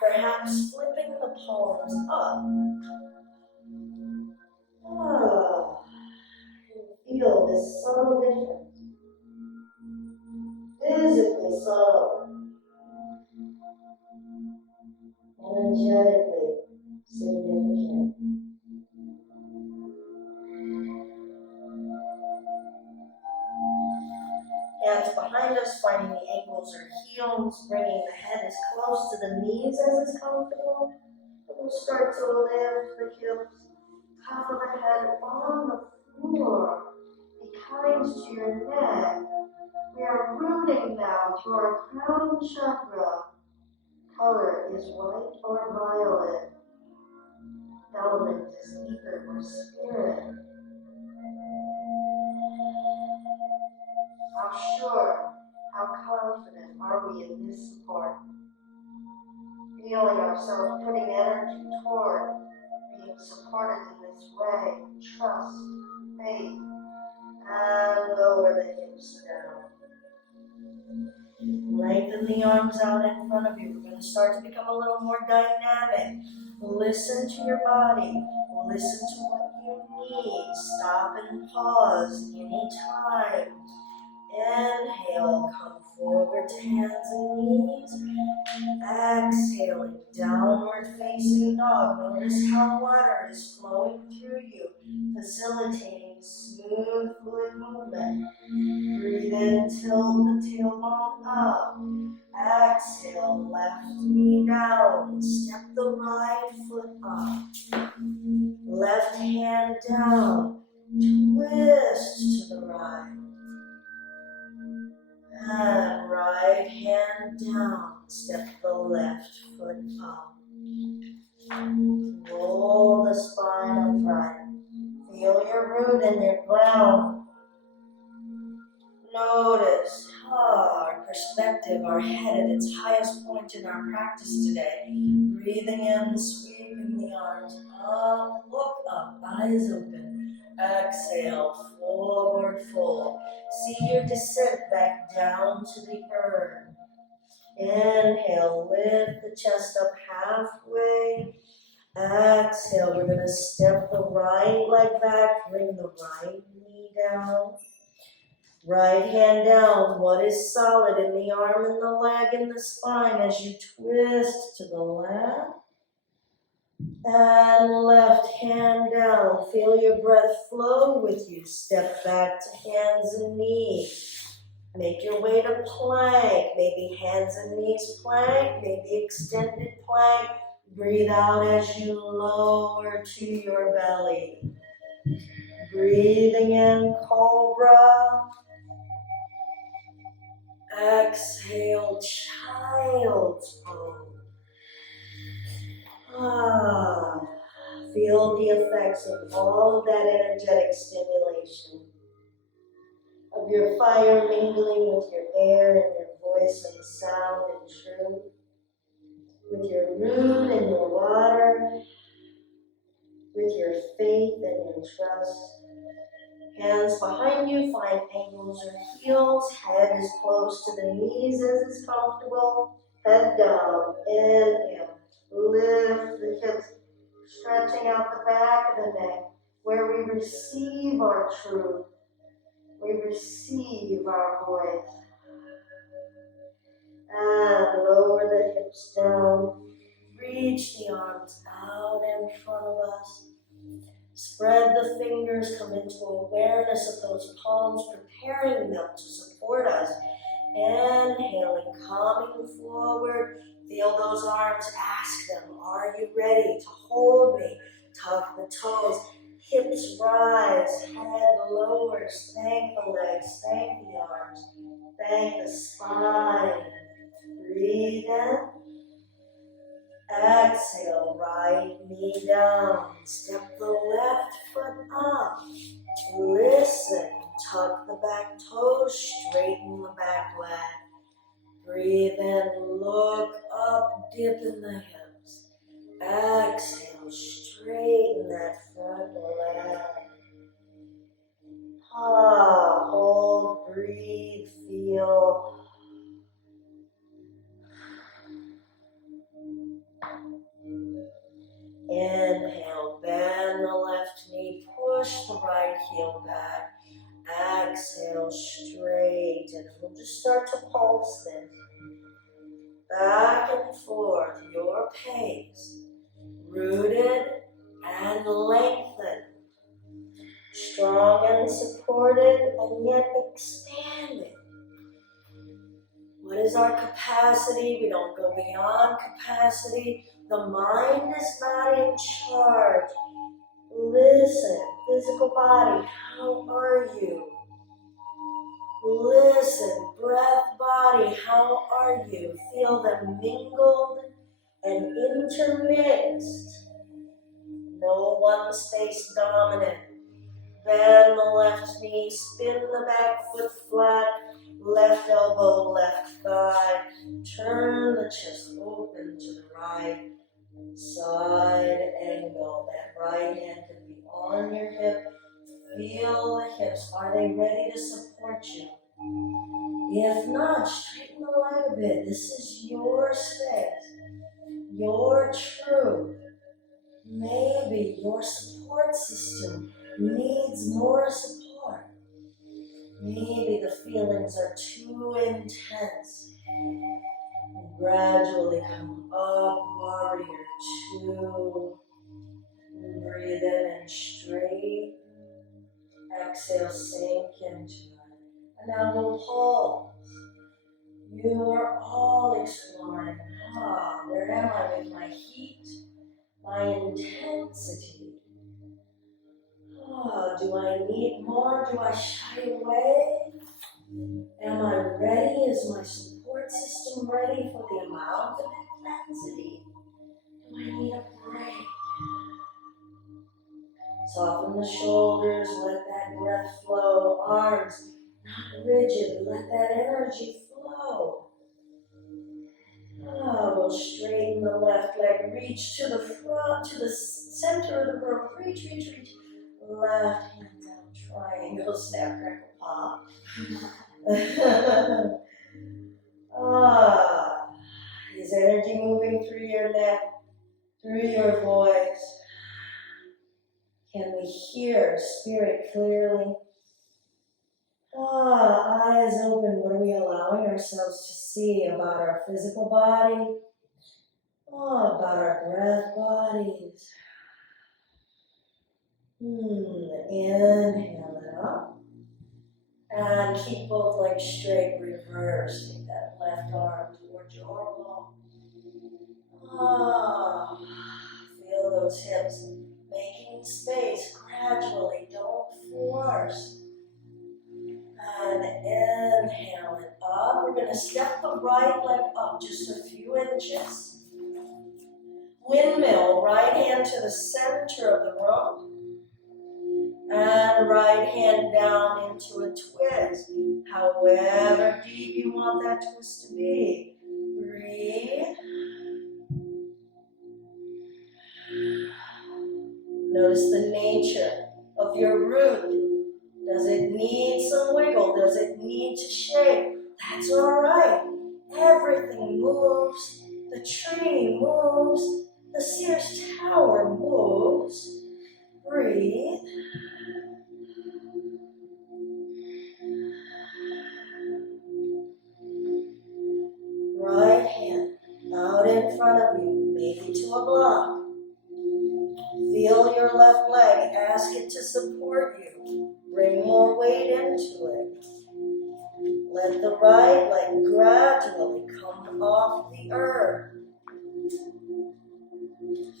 Perhaps flipping the palms up. Ah, feel this subtle difference. Physically subtle. Energetically significant. Hands behind us, finding the ankles or heels, bringing the head as close to the knees as is comfortable. We'll start to lift the hips, top of the head on the floor. Be kind to your neck. We are rooting now to our crown chakra. Color is white or violet. Element is ether or spirit. How sure, how confident are we in this support? Feeling ourselves putting energy toward being supported in this way. Trust, faith, and lower the hips down. Lengthen the arms out in front of you. We're going to start to become a little more dynamic. Listen to your body. Listen to what you need. Stop and pause anytime. Inhale, come forward to hands and knees. Exhaling, downward facing dog. Notice how water is flowing through you, facilitating smooth fluid movement. Breathe in, tilt the tailbone up. Exhale, left knee down. Step the right foot up. Left hand down. Twist to the right. And right hand down. Step the left foot up. Roll the spine upright. Feel your root and your ground. Notice our perspective, our head at its highest point in our practice today. Breathing in, sweeping the arms up, look up, eyes open. Exhale, forward fold. See your descent back down to the earth. Inhale, lift the chest up halfway. Exhale, we're going to step the right leg back, bring the right knee down. Right hand down, what is solid in the arm and the leg and the spine as you twist to the left. And left hand down, feel your breath flow with you. Step back to hands and knees. Make your way to plank, maybe hands and knees plank, maybe extended plank. Breathe out as you lower to your belly. Breathing in, cobra. Exhale, child's pose. Feel the effects of all of that energetic stimulation. Of your fire mingling with your air and your voice and sound and truth. With your root and your water. With your faith and your trust. Hands behind you, find ankles or heels. Head is close to the knees as is comfortable. Head down. Inhale. Lift the hips. Stretching out the back of the neck. Where we receive our truth. We receive our voice. And lower the hips down. Reach the arms out in front of us. Spread the fingers, come into awareness of those palms, preparing them to support us. Inhaling, coming forward. Feel those arms, ask them, are you ready to hold me? Tuck the toes. Hips rise, head lowers. Thank the legs, thank the arms, thank the spine. Breathe in. Exhale, right knee down. Step the left foot up. Listen, tuck the back toes, straighten the back leg. Breathe in, look up, dip in the hips. Exhale, straighten that front leg. Hold, breathe, feel. Inhale, bend the left knee, push the right heel back. Exhale, straighten. We'll just start to pulse this. Back and forth, your pace. Rooted and lengthened. Strong and supported and yet expanded. What is our capacity? We don't go beyond capacity. The mind is not in charge. Listen, physical body, how are you? Listen, breath, body, how are you? Feel them mingled and intermixed. No one space dominant. Bend the left knee, spin the back foot flat, left elbow, left thigh. Turn the chest open to the right side angle. That right hand could be on your hip. Feel the hips. Are they ready to support you? If not, straighten the leg a bit. This is your space, your truth. Maybe your support system needs more support. Maybe the feelings are too intense. And gradually come up, warrior two. Breathe in and straight. Exhale, sink into it. And now we'll pause. You are all exploring. Where am I with my heat, my intensity? Do I need more? Do I shy away? Am I ready? Is my support system ready for the amount of intensity? Do I need a break? Soften the shoulders, let that breath flow. Arms not rigid, let that energy flow. We'll straighten the left leg, reach to the front, to the center of the room. Reach, reach, reach. Left hand down, triangle, snap, crackle, pop. Is energy moving through your neck, through your voice? Can we hear spirit clearly? Eyes open. What are we allowing ourselves to see about our physical body? About our breath bodies. Inhale it up. And keep both legs straight, reverse. Take that left arm towards your wall. Feel those hips making space gradually, don't force. And inhale it up. We're going to step the right leg up just a few inches. Windmill, right hand to the center of the room. And right hand down into a twist. However deep you want that twist to be. Breathe. Notice the nature of your root. Does it need some wiggle? Does it need to shake? That's all right. Everything moves. The tree moves. The Sears Tower moves. Breathe. Right hand out in front of you, maybe to a block. Feel your left leg, ask it to support you. Bring more weight into it. Let the right leg gradually come off the earth.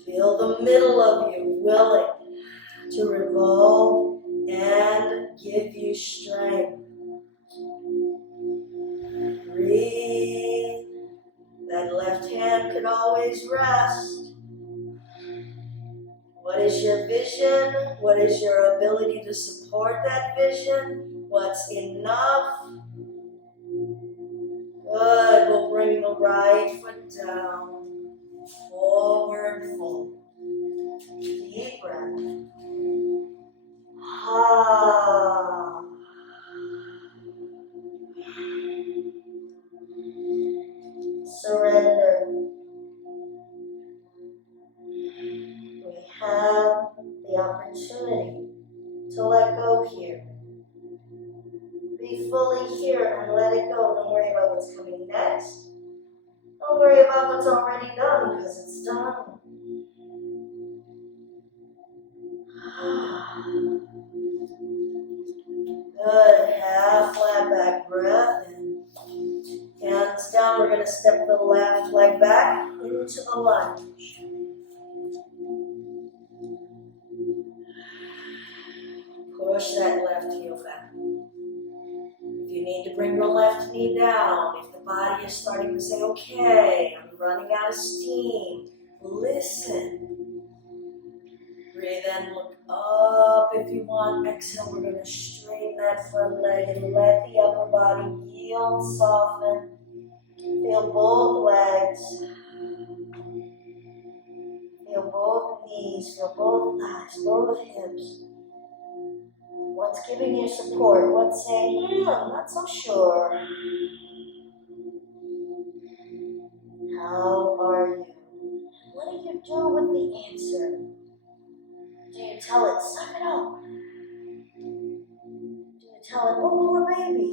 Feel the middle of you willing to revolve and give you strength. Breathe. That left hand could always rest. What is your vision? What is your ability to support that vision? What's enough? Good. We'll bring the right foot down. Forward fold. Deep breath. Ah. Surrender. We have the opportunity to let go here. Be fully here and let it go. Don't worry about what's coming next. Don't worry about what's already done because it's done. Good. Half flat back breath in. Hands down. We're going to step the left leg back into the lunge. Push that left heel back. If you need to bring the left knee down, if the body is starting to say, okay, I'm running out of steam, listen. Breathe in, look up if you want. Exhale, we're going to straighten that front leg and let the upper body yield, soften. Feel both legs. Feel both knees, feel both thighs, both hips. What's giving you support? What's saying, I'm not so sure. How are you? What do you do with the answer? Do you tell it, suck it up? Do you tell it, oh, poor baby?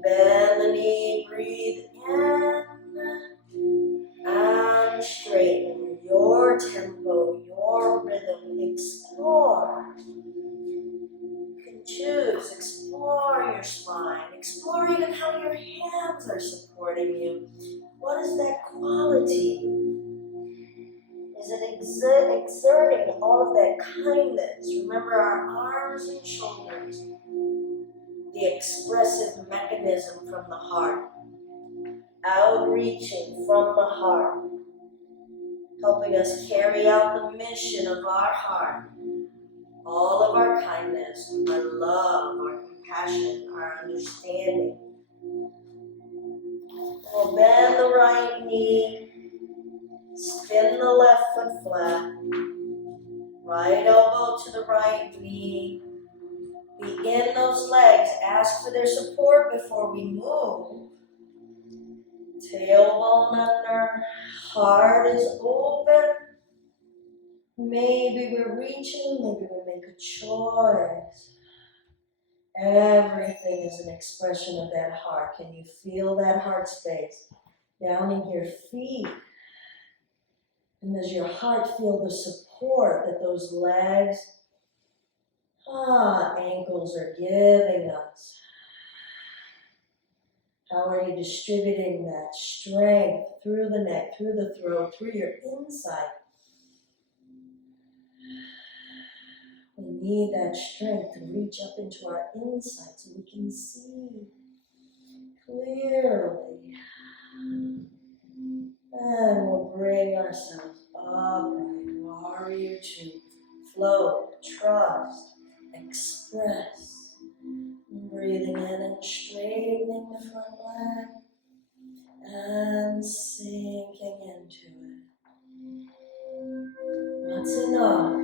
Bend the knee, breathe in, and straighten. Your tempo, your rhythm, explore. You can choose, explore your spine, explore even how your hands are supporting you. What is that quality? Is it exerting all of that kindness? Remember our arms and shoulders, the expressive mechanism from the heart, outreaching from the heart, helping us carry out the mission of our heart, all of our kindness, our love, our compassion, our understanding. We'll bend the right knee. Spin the left foot flat, right elbow to the right knee. Begin those legs, ask for their support before we move. Tailbone under, heart is open. Maybe we're reaching, maybe we make a choice. Everything is an expression of that heart. Can you feel that heart space down in your feet? And does your heart feel the support that those legs, ankles are giving us? How are you distributing that strength through the neck, through the throat, through your inside? We need that strength to reach up into our inside so we can see clearly. And we'll bring ourselves upright, warrior two. Float, trust, express. Breathing in and straightening the front leg. And sinking into it. What's enough?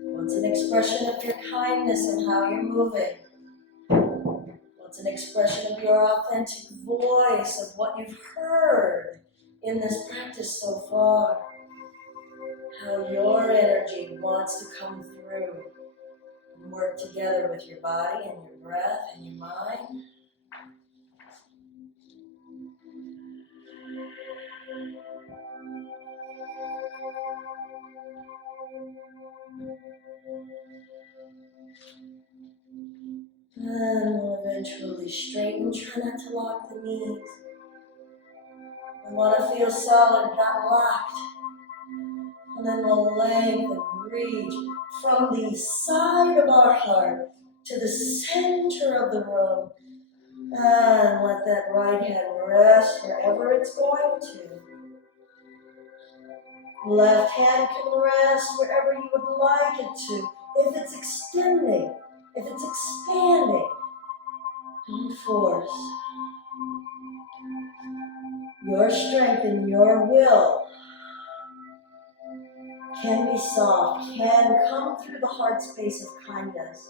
What's an expression of your kindness and how you're moving? What's an expression of your authentic voice, of what you've heard in this practice so far? How your energy wants to come through and work together with your body and your breath and your mind. And we'll eventually straighten, try not to lock the knees. We want to feel solid, not locked. And then we'll lengthen and reach from the side of our heart to the center of the room. And let that right hand rest wherever it's going to. Left hand can rest wherever you would like it to. If it's extending, if it's expanding, don't force. Your strength and your will can be soft, can come through the heart space of kindness.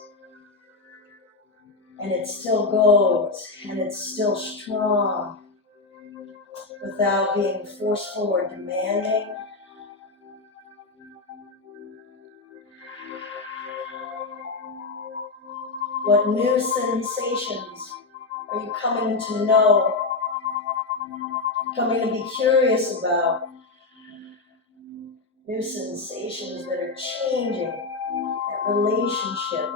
And it still goes, and it's still strong, without being forceful or demanding. What new sensations are you coming to know, coming to be curious about? New sensations that are changing that relationship.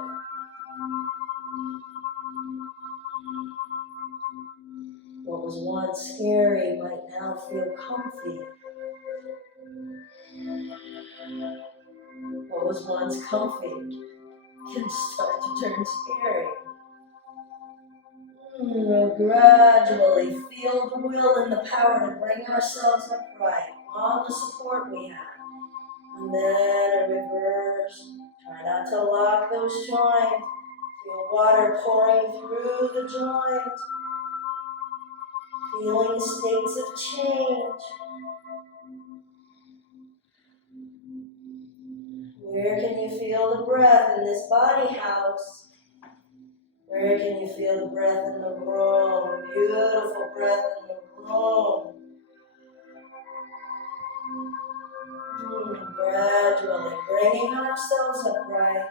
What was once scary might now feel comfy. What was once comfy can start to turn scary. We'll gradually feel the will and the power to bring ourselves upright on the support we have. And then a reverse. Try not to lock those joints. Feel water pouring through the joints. Feeling states of change. Where can you feel the breath in this body house? Where can you feel the breath in the room? Beautiful breath in the room. Gradually bringing ourselves upright.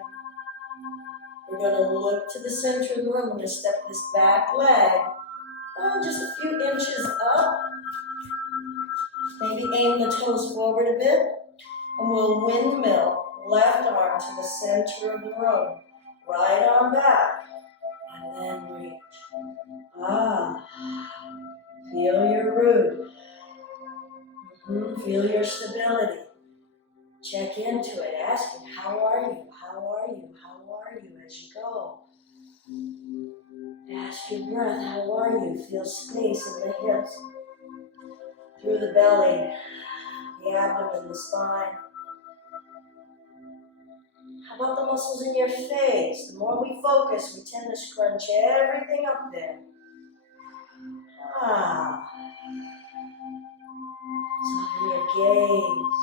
We're going to look to the center of the room. We're going to step this back leg just a few inches up. Maybe aim the toes forward a bit. And we'll windmill left arm to the center of the room. Right arm back. And then reach. Feel your root. Feel your stability. Check into it. Ask it, how are you? How are you? How are you as you go? Ask your breath, how are you? Feel space in the hips, through the belly, the abdomen, the spine. How about the muscles in your face? The more we focus, we tend to scrunch everything up there. Soften your gaze.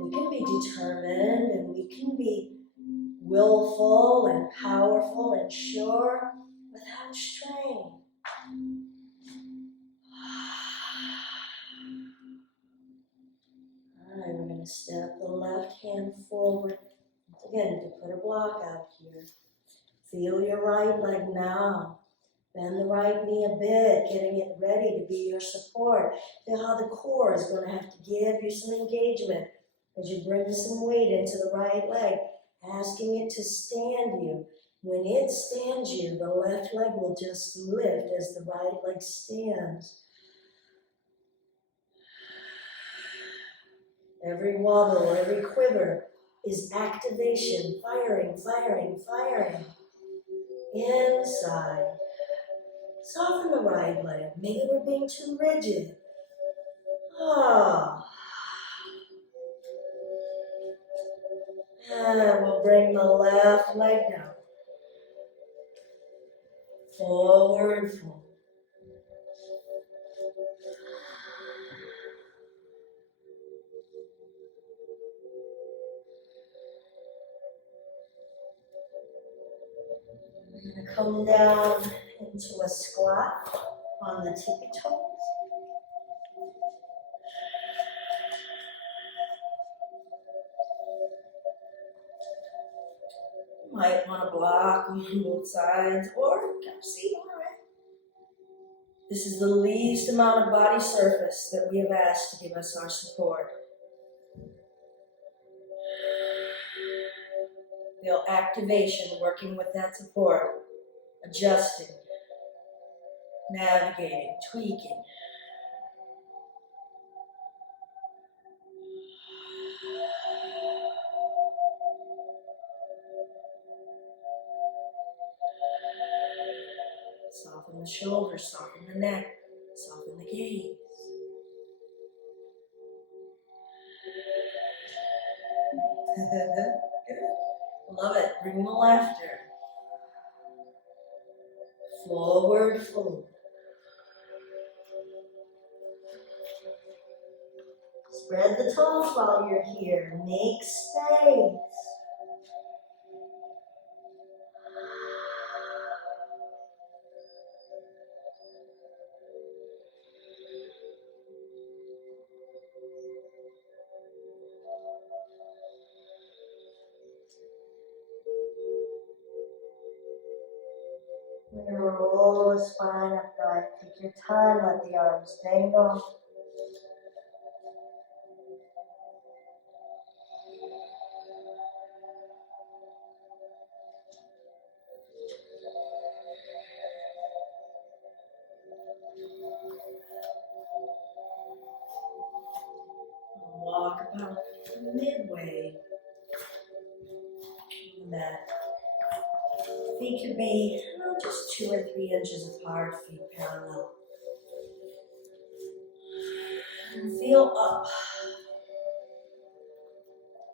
We can be determined and we can be willful and powerful and sure without strain. Alright, we're going to step the left hand forward. Once again, to put a block out here. Feel your right leg now. Bend the right knee a bit, getting it ready to be your support. Feel how the core is going to have to give you some engagement as you bring some weight into the right leg, asking it to stand you. When it stands you, the left leg will just lift as the right leg stands. Every wobble, every quiver is activation, firing, firing, firing. Inside. Soften the right leg. Maybe we're being too rigid. And we'll bring the left leg down. Forward fold. We're going to come down into a squat on the tippy toes. You might want to block on both sides or kind of seat on the right. This is the least amount of body surface that we have asked to give us our support. Feel activation working with that support, adjusting, navigating, tweaking. Soften the shoulders, soften the neck, soften the gaze. Good. Love it. Bring the laughter. Forward fold. Spread the toes while you're here. Make space. We're going to roll the spine upright. Take your time, let the arms dangle. Walk about midway on the mat. Feet could be just 2 or 3 inches apart, feet parallel. And feel up.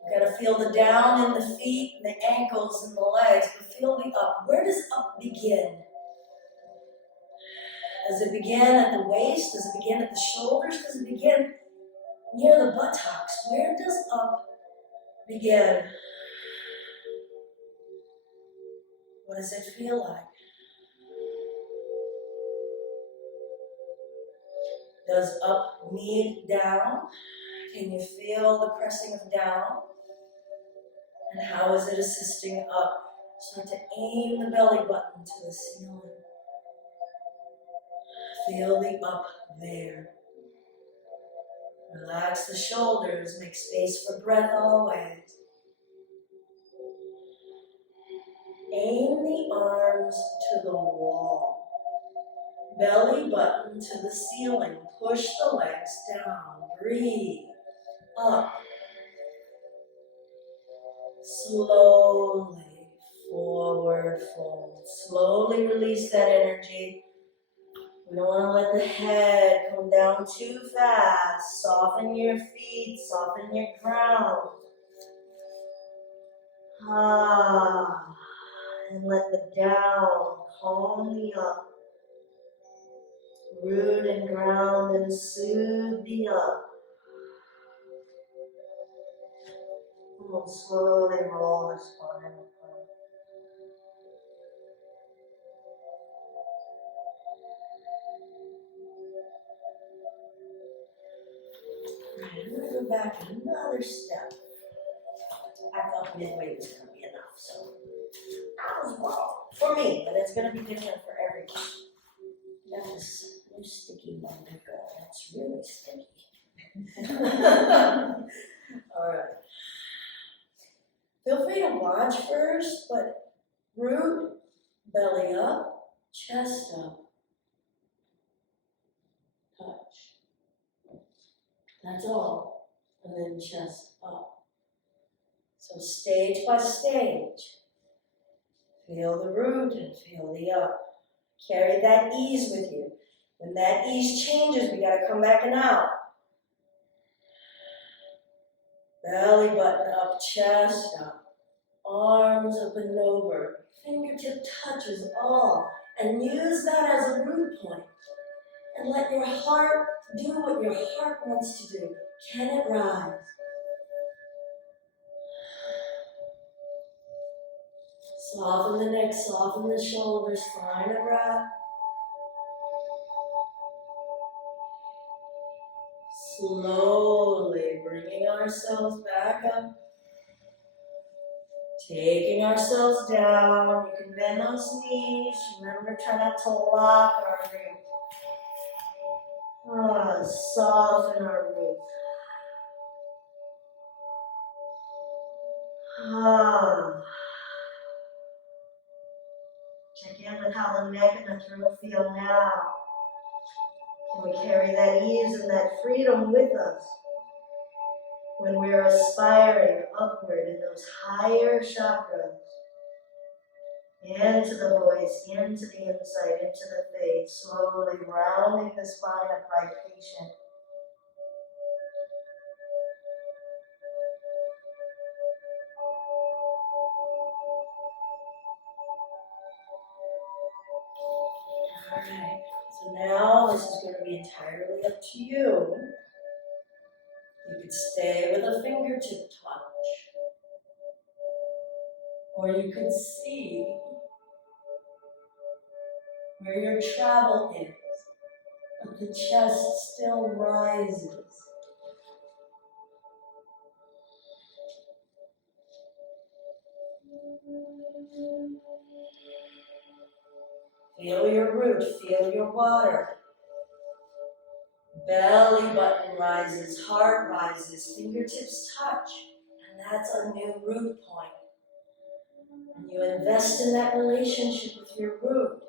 You gotta feel the down in the feet, the ankles, and the legs, but feel the up. Where does up begin? Does it begin at the waist? Does it begin at the shoulders? Does it begin near the buttocks? Where does up begin? What does it feel like? Does up need down? Can you feel the pressing of down? And how is it assisting up? Start to aim the belly button to the ceiling. Feel the up there. Relax the shoulders, make space for breath always. Aim the arms to the wall. Belly button to the ceiling. Push the legs down. Breathe. Up. Slowly forward fold. Slowly release that energy. We don't want to let the head come down too fast. Soften your feet, soften your ground. And let the down calm the up. Root and ground and soothe the up. And we'll slowly roll the spine apart. I'm going to go back another step. I thought midway was going to be enough, so that was wrong for me, but it's going to be different for everyone. Got this new sticky one to go. That's really sticky. All right. Feel free to watch first, but root, belly up, chest up, touch. That's all. And then chest up. So stage by stage. Feel the root and feel the up. Carry that ease with you. When that ease changes, we gotta come back and out. Belly button up, chest up. Arms up and over. Fingertip touches all. And use that as a root point. And let your heart do what your heart wants to do. Can it rise? Soften the neck, soften the shoulders, find a breath. Slowly bringing ourselves back up. Taking ourselves down. You can bend those knees. Remember, try not to lock our root. Soften our root. Check in with how the neck and the throat feel now. Can we carry that ease and that freedom with us when we're aspiring upward in those higher chakras? Into the voice, into the insight, into the faith. slowly rounding the spine upright, patient. Alright, so now this is going to be entirely up to you. You could stay with a fingertip touch, or you could see where your travel is, but the chest still rises. Feel your root, feel your water. Belly button rises, heart rises, fingertips touch, and that's a new root point. And you invest in that relationship with your root.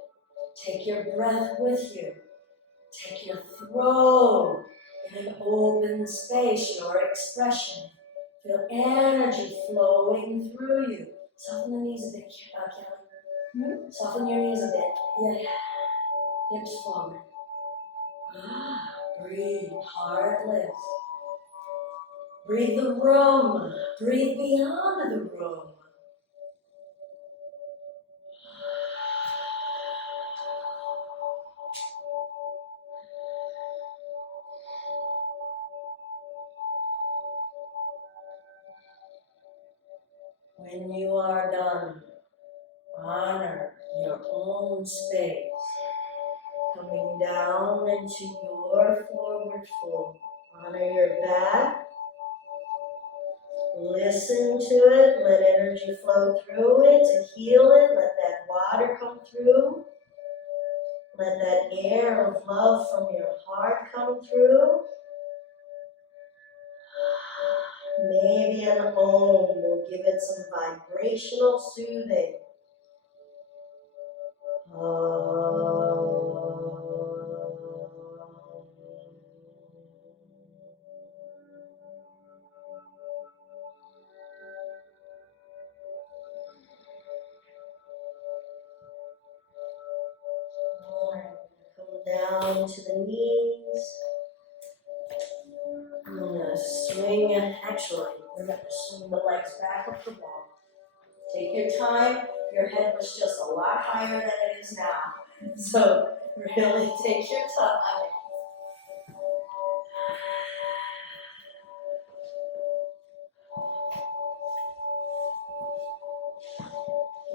Take your breath with you. Take your throat in an open space, your expression. Feel energy flowing through you. Soften the knees a bit, Kelly. Soften your knees a bit. Yeah. Hips forward. Breathe, heart lifts. Breathe the room. Breathe beyond the room. When you are done, honor your own space. Coming down into your forward fold. Honor your back. Listen to it. Let energy flow through it to heal it. Let that water come through. Let that air of love from your heart come through. Maybe an om will give it some vibrational soothing. Come down to the knees. I'm going to swing, actually, we're going to swing the legs back up the wall. Take your time. Your head was just a lot higher than it is now. So really take your time.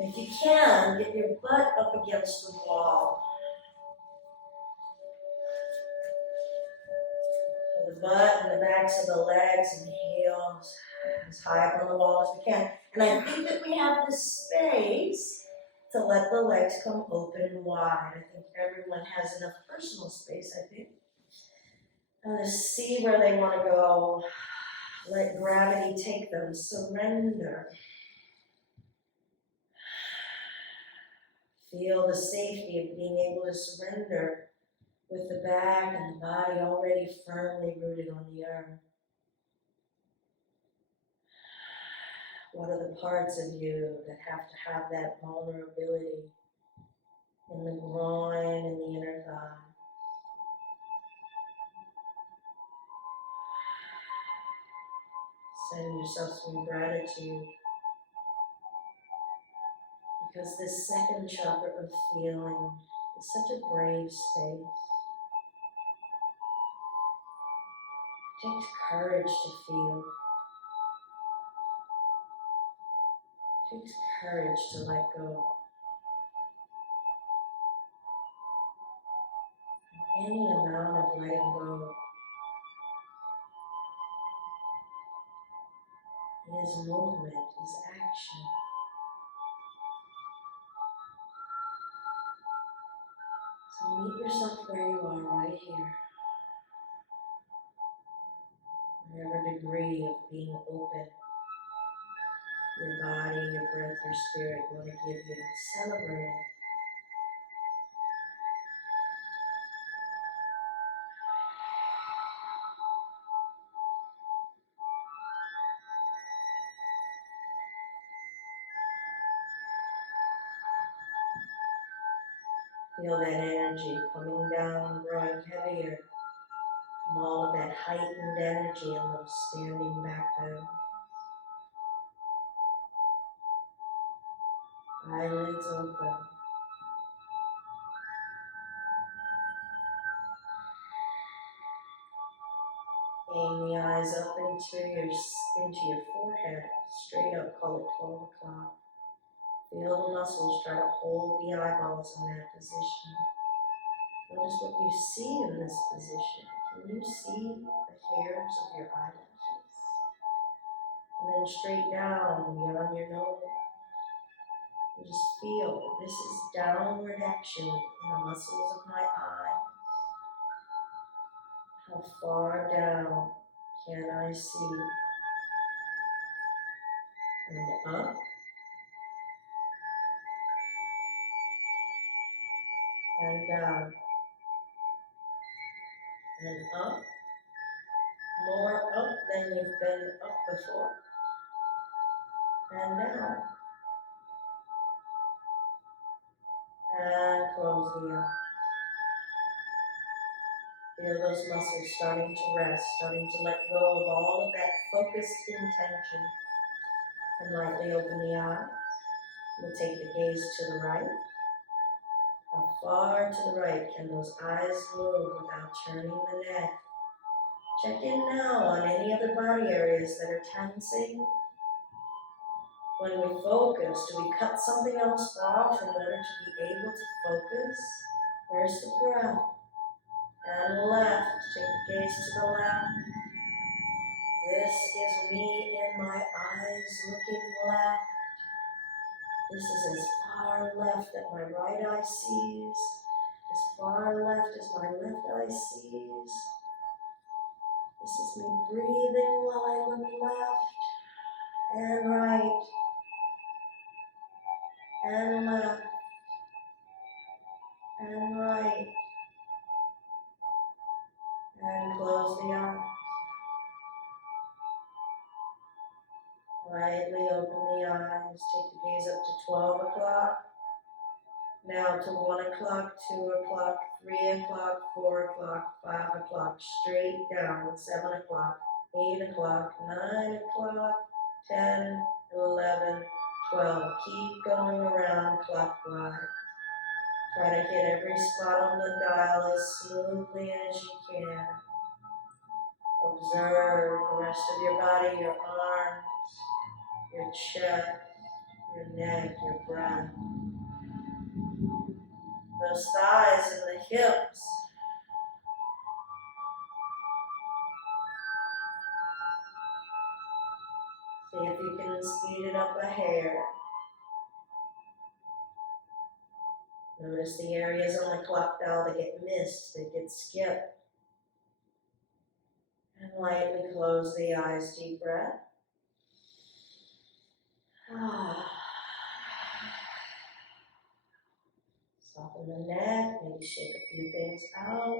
If you can, get your butt up against the wall. So the butt and the backs of the legs and the heels as high up on the wall as we can. And I think that we have the space to let the legs come open wide. I think everyone has enough personal space, I think. And to see where they want to go. Let gravity take them. Surrender. Feel the safety of being able to surrender with the back and the body already firmly rooted on the earth. What are the parts of you that have to have that vulnerability in the groin and the inner thigh? Send yourself some gratitude. Because this second chakra of feeling is such a brave space. It takes courage to feel. It takes courage to let go. Any amount of letting go is movement, is action. So meet yourself where you are right here. Whatever degree of being open your body, your breath, your spirit want to give you. Celebrate it. Feel that energy coming down, growing heavier from all of that heightened energy in those standing back bones. Eyelids open. Aim the eyes up into your forehead, straight up, call it 12 o'clock. Feel the muscles try to hold the eyeballs in that position. Notice what you see in this position. Can you see the hairs of your eyelashes? And then straight down beyond your nose. And just feel this is downward action in the muscles of my eyes. How far down can I see? And up. And down. And up. More up than you've been up before. And down. And close the eyes. Feel those muscles starting to rest, starting to let go of all of that focused intention. And lightly open the eyes. We'll take the gaze to the right. How far to the right can those eyes move without turning the neck? Check in now on any other body areas that are tensing. When we focus, do we cut something else off in order to be able to focus? Where's the breath? And left, take the gaze to the left. This is me in my eyes looking left. This is as far left that my right eye sees, as far left as my left eye sees. This is me breathing while I look left and right and left and right. And close the eyes. Lightly open the eyes. Take the gaze up to 12 o'clock. Now to 1 o'clock, 2 o'clock, 3 o'clock, 4 o'clock, 5 o'clock. Straight down. 7 o'clock, 8 o'clock, 9 o'clock, 10, 11, 12. Keep going around clockwise. Try to hit every spot on the dial as smoothly as you can. Observe the rest of your body, your arms, your chest, your neck, your breath. Those thighs and the hips. See if you can speed it up a hair. Notice the areas on the clock dial that get missed, that get skipped. And lightly close the eyes, deep breath. Soften the neck, maybe shake a few things out.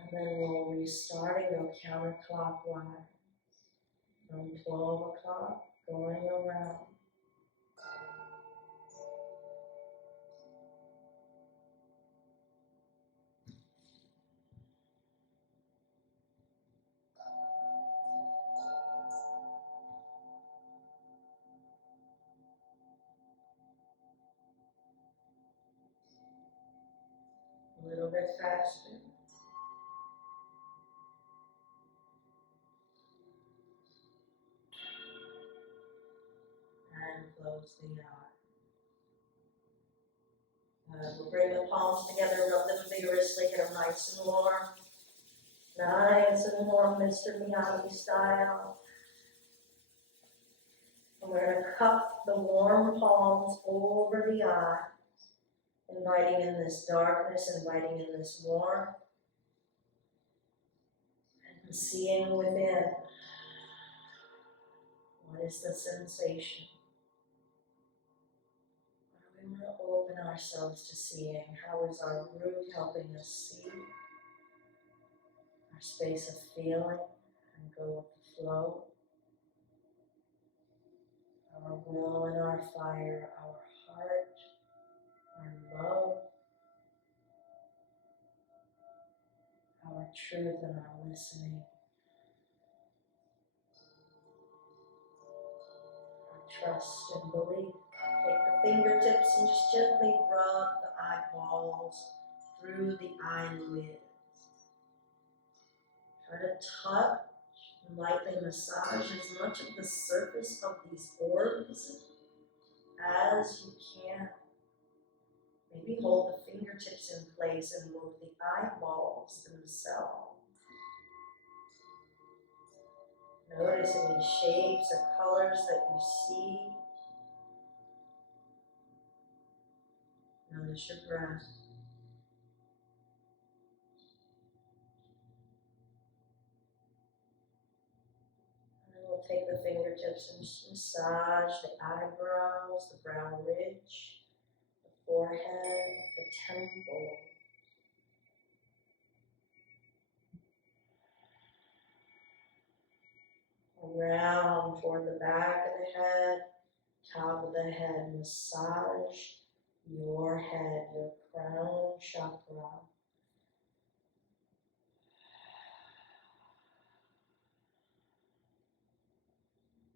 And then we'll restart and go counterclockwise from 12 o'clock, going around. A little bit faster. And close the eye. We'll bring the palms together, rub them vigorously, get them nice and warm. Nice and warm, Mr. Miyagi style. And we're going to cup the warm palms over the eyes, inviting in this darkness, inviting in this warmth, and seeing within. What is the sensation? What do we want to open ourselves to seeing? How is our root helping us see? Our space of feeling and go with the flow. Our will and our fire, our heart, our love, truth in our listening, our trust and belief. Take the fingertips and just gently rub the eyeballs through the eyelids. Try to touch and lightly massage as much of the surface of these orbs as you can. Maybe hold the fingertips in place and move the eyeballs themselves. Notice any shapes or colors that you see. Notice your breath. And we'll take the fingertips and just massage the eyebrows, the brow ridge, the forehead, the temple. Around toward the back of the head, top of the head. Massage your head, your crown chakra.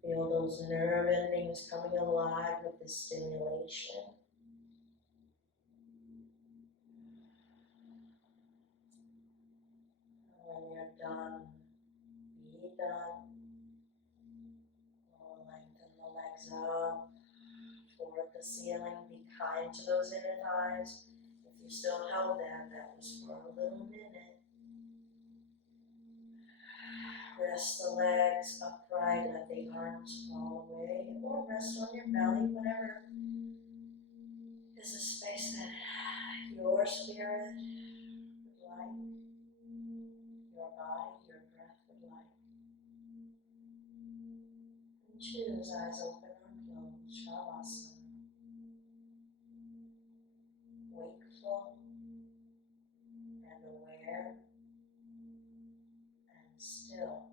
Feel those nerve endings coming alive with the stimulation. And when you're done, be done. We'll lengthen the legs up toward the ceiling. Be kind to those inner thighs. If you still held them, that was for a little minute. Rest the legs upright, let the arms fall away, or rest on your belly, whatever is a space that your spirit would like, your body, your breath would like. And choose eyes open or closed, Shavasana. Wakeful and aware and still.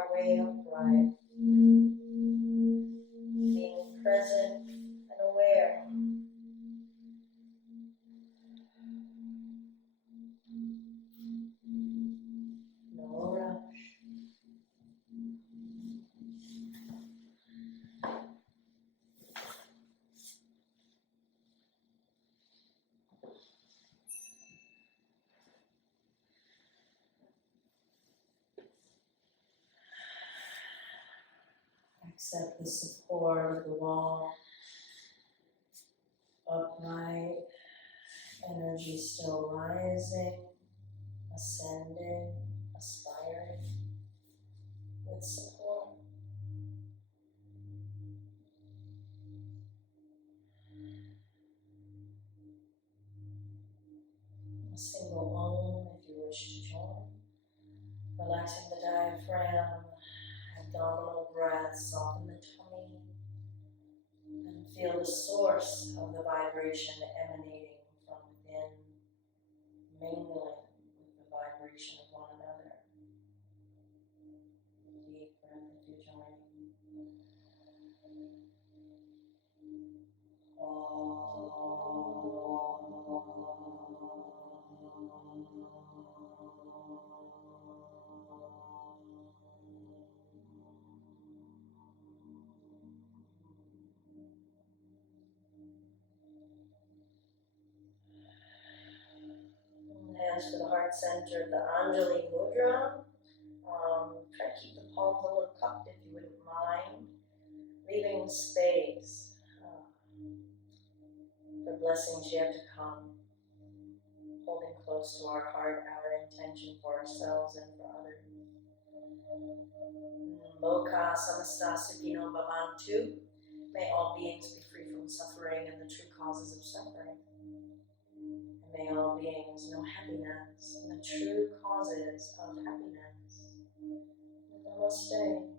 our way upright, being present and aware. No rush. Accept the support of the wall, upright, energy still rising, ascending, aspiring, with support. A single Om if you wish to join. Relaxing the diaphragm, abdominal breath, soften the tummy, and feel the source of the vibration emanating from within, mingling with the vibration of one another. Deep breath if you're joining. Hands to the heart center of the Anjali Mudra. Try to keep the palms a little cupped if you wouldn't mind. Leaving space for blessings yet to come. Holding close to our heart our intention for ourselves and for others. Loka samasta sukhino bhavantu. May all beings be free from suffering and the true causes of suffering. And may all beings know happiness and the true causes of happiness. Namaste.